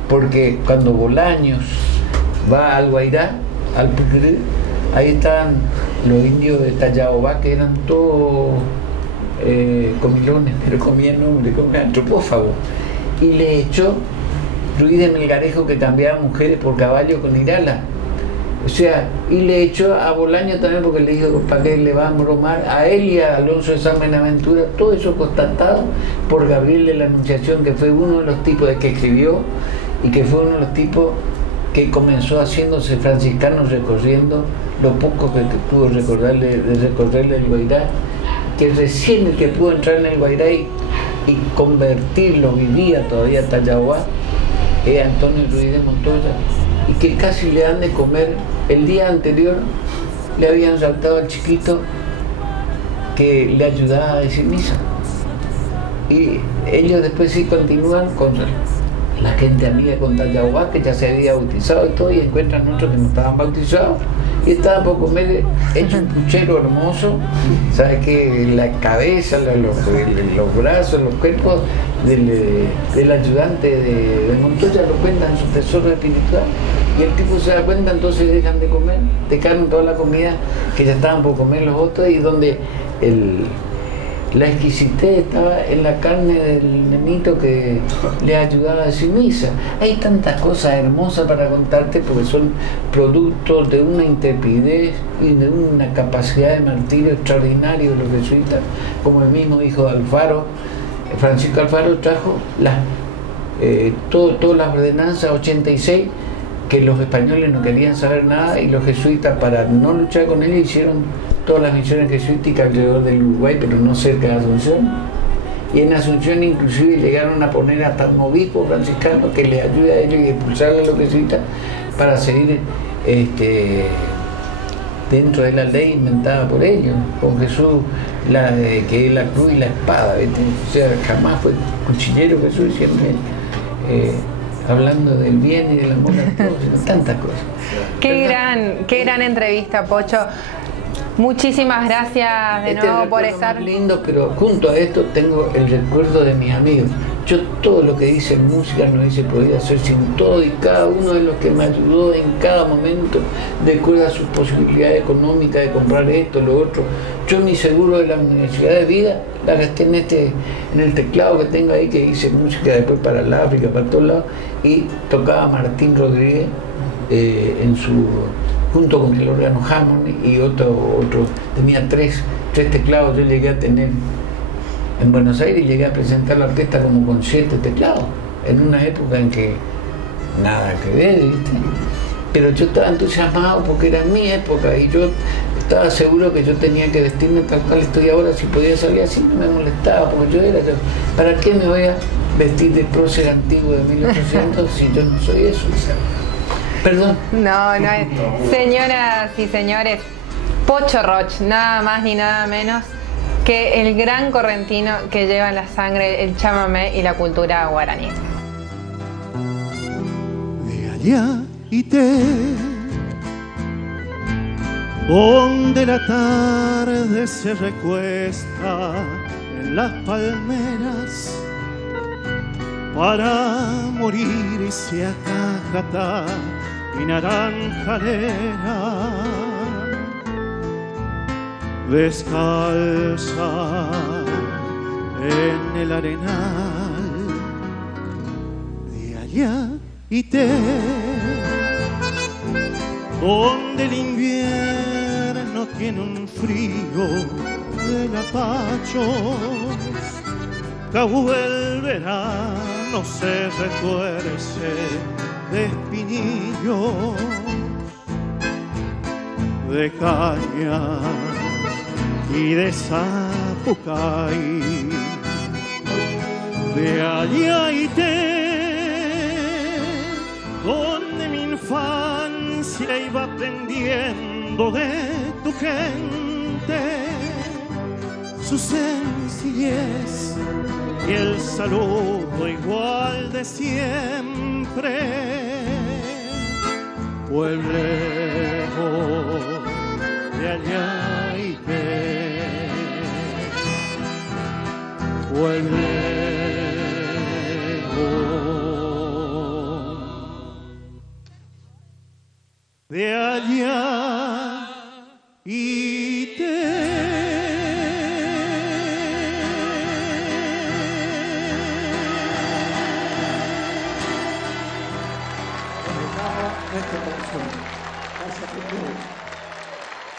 porque cuando Bolaños va al Guairá, al Pucurú, ahí estaban los indios de Tallaobá, que eran todos comilones, pero comían hombre, comían antropófagos, y le echó Ruiz de Melgarejo, que cambiaba mujeres por caballo con Irala. O sea, y le echó a Bolaño también, porque le dijo para qué le va a bromar a él y a Alonso de San Buenaventura. Todo eso constatado por Gabriel de la Anunciación, que fue uno de los tipos de que escribió y que fue uno de los tipos que comenzó haciéndose franciscano, recorriendo lo poco que pudo recorrerle el Guairá, que recién el que pudo entrar en el Guairá y convertirlo, vivía todavía Tallaobá, es Antonio Ruiz de Montoya, y que casi le dan de comer. El día anterior le habían saltado al chiquito que le ayudaba a decir misa, y ellos después sí continúan con la gente amiga con Tallaobá, que ya se había bautizado y todo, y encuentran otros que no estaban bautizados y estaban por comer hecho un puchero hermoso, ¿sabes qué? La cabeza, los brazos, los cuerpos del ayudante de Montoya lo cuentan en su tesoro espiritual, y el tipo se da cuenta, entonces dejan de comer, dejaron toda la comida que ya estaban por comer los otros, y donde la exquisitez estaba en la carne del nenito que le ayudaba a decir misa. Hay tantas cosas hermosas para contarte, porque son productos de una intrepidez y de una capacidad de martirio extraordinario de los jesuitas, como el mismo hijo de Alfaro, Francisco Alfaro, trajo todas las ordenanzas 86, que los españoles no querían saber nada, y los jesuitas, para no luchar con él, hicieron todas las misiones jesuíticas alrededor del Uruguay, pero no cerca de Asunción. Y en Asunción inclusive llegaron a poner hasta un obispo franciscano que le ayude a ellos y expulsarle a los jesuitas para seguir dentro de la ley inventada por ellos, con Jesús, que es la cruz y la espada, ¿viste? O sea, jamás fue cuchillero Jesús, siempre hablando del bien y del amor a todos, tantas cosas. Qué gran entrevista, Pocho. Muchísimas gracias de nuevo por estar. Más lindo, pero junto a esto tengo el recuerdo de mis amigos. Yo todo lo que hice en música no hubiese podido hacer sin todo y cada uno de los que me ayudó en cada momento, de acuerdo a sus posibilidades económicas de comprar esto, lo otro. Yo mi seguro de la Universidad de Vida la gasté en el teclado que tengo ahí, que hice música después para el África, para todos lados, y tocaba Martín Rodríguez junto con el órgano Hammond y otro, tenía tres teclados. Yo llegué a tener en Buenos Aires, llegué a presentar la orquesta como con 7 teclados, en una época en que nada que ver, ¿viste? Pero yo estaba entusiasmado porque era mi época y yo estaba seguro que yo tenía que vestirme tal cual estoy ahora. Si podía salir así no me molestaba, porque ¿para qué me voy a vestir de prócer antiguo de 1800 si yo no soy eso? Perdón. No. Señoras y señores, Pocho Roch, nada más ni nada menos que el gran correntino que lleva en la sangre el chamamé y la cultura guaraní. De allá donde la tarde se recuesta en las palmeras para morirse a Cajatá y naranjalera, descalza en el arenal de allá donde el invierno tiene un frío de lapachos, Cabu el verano se retuerce de espinillos, de caña y de zapucay, de Ayaité, donde mi infancia iba aprendiendo de tu gente, su sencillez y el saludo igual de siempre. Pueblo de Ayaité, pueblo de Ayaité.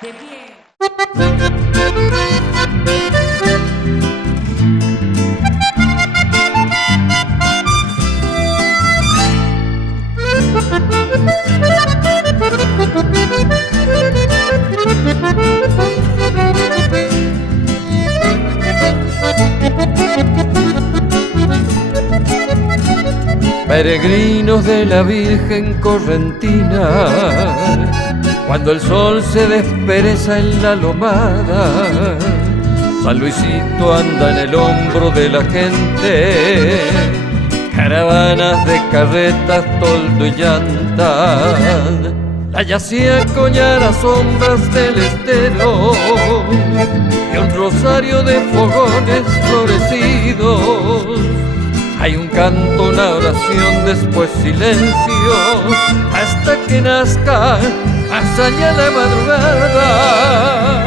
De pie. Peregrinos de la Virgen correntina, cuando el sol se despereza en la lomada, San Luisito anda en el hombro de la gente, caravanas de carretas, toldo y llantas, la yacía collar a sombras del estero y un rosario de fogones florecidos. Hay un canto, una oración, después silencio, hasta que nazca más allá la madrugada.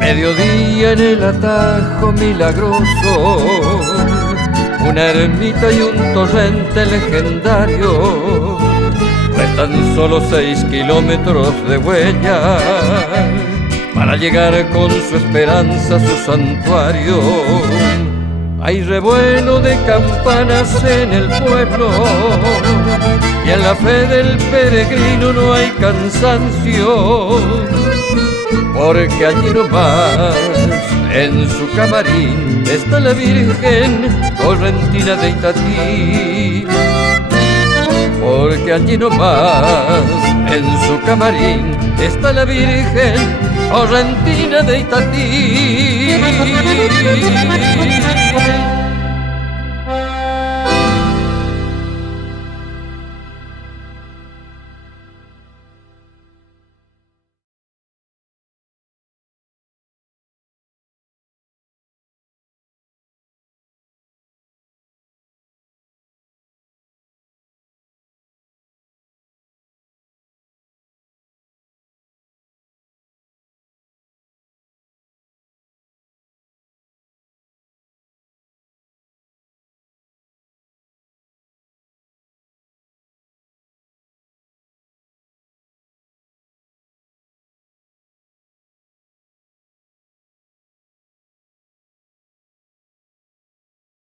Mediodía en el atajo milagroso, una ermita y un torrente legendario, restan solo 6 kilómetros de huella para llegar con su esperanza a su santuario. Hay revuelo de campanas en el pueblo y en la fe del peregrino no hay cansancio, porque allí nomás, en su camarín, está la Virgen correntina de Itatí. Porque allí nomás, en su camarín, está la Virgen correntina de Itatí.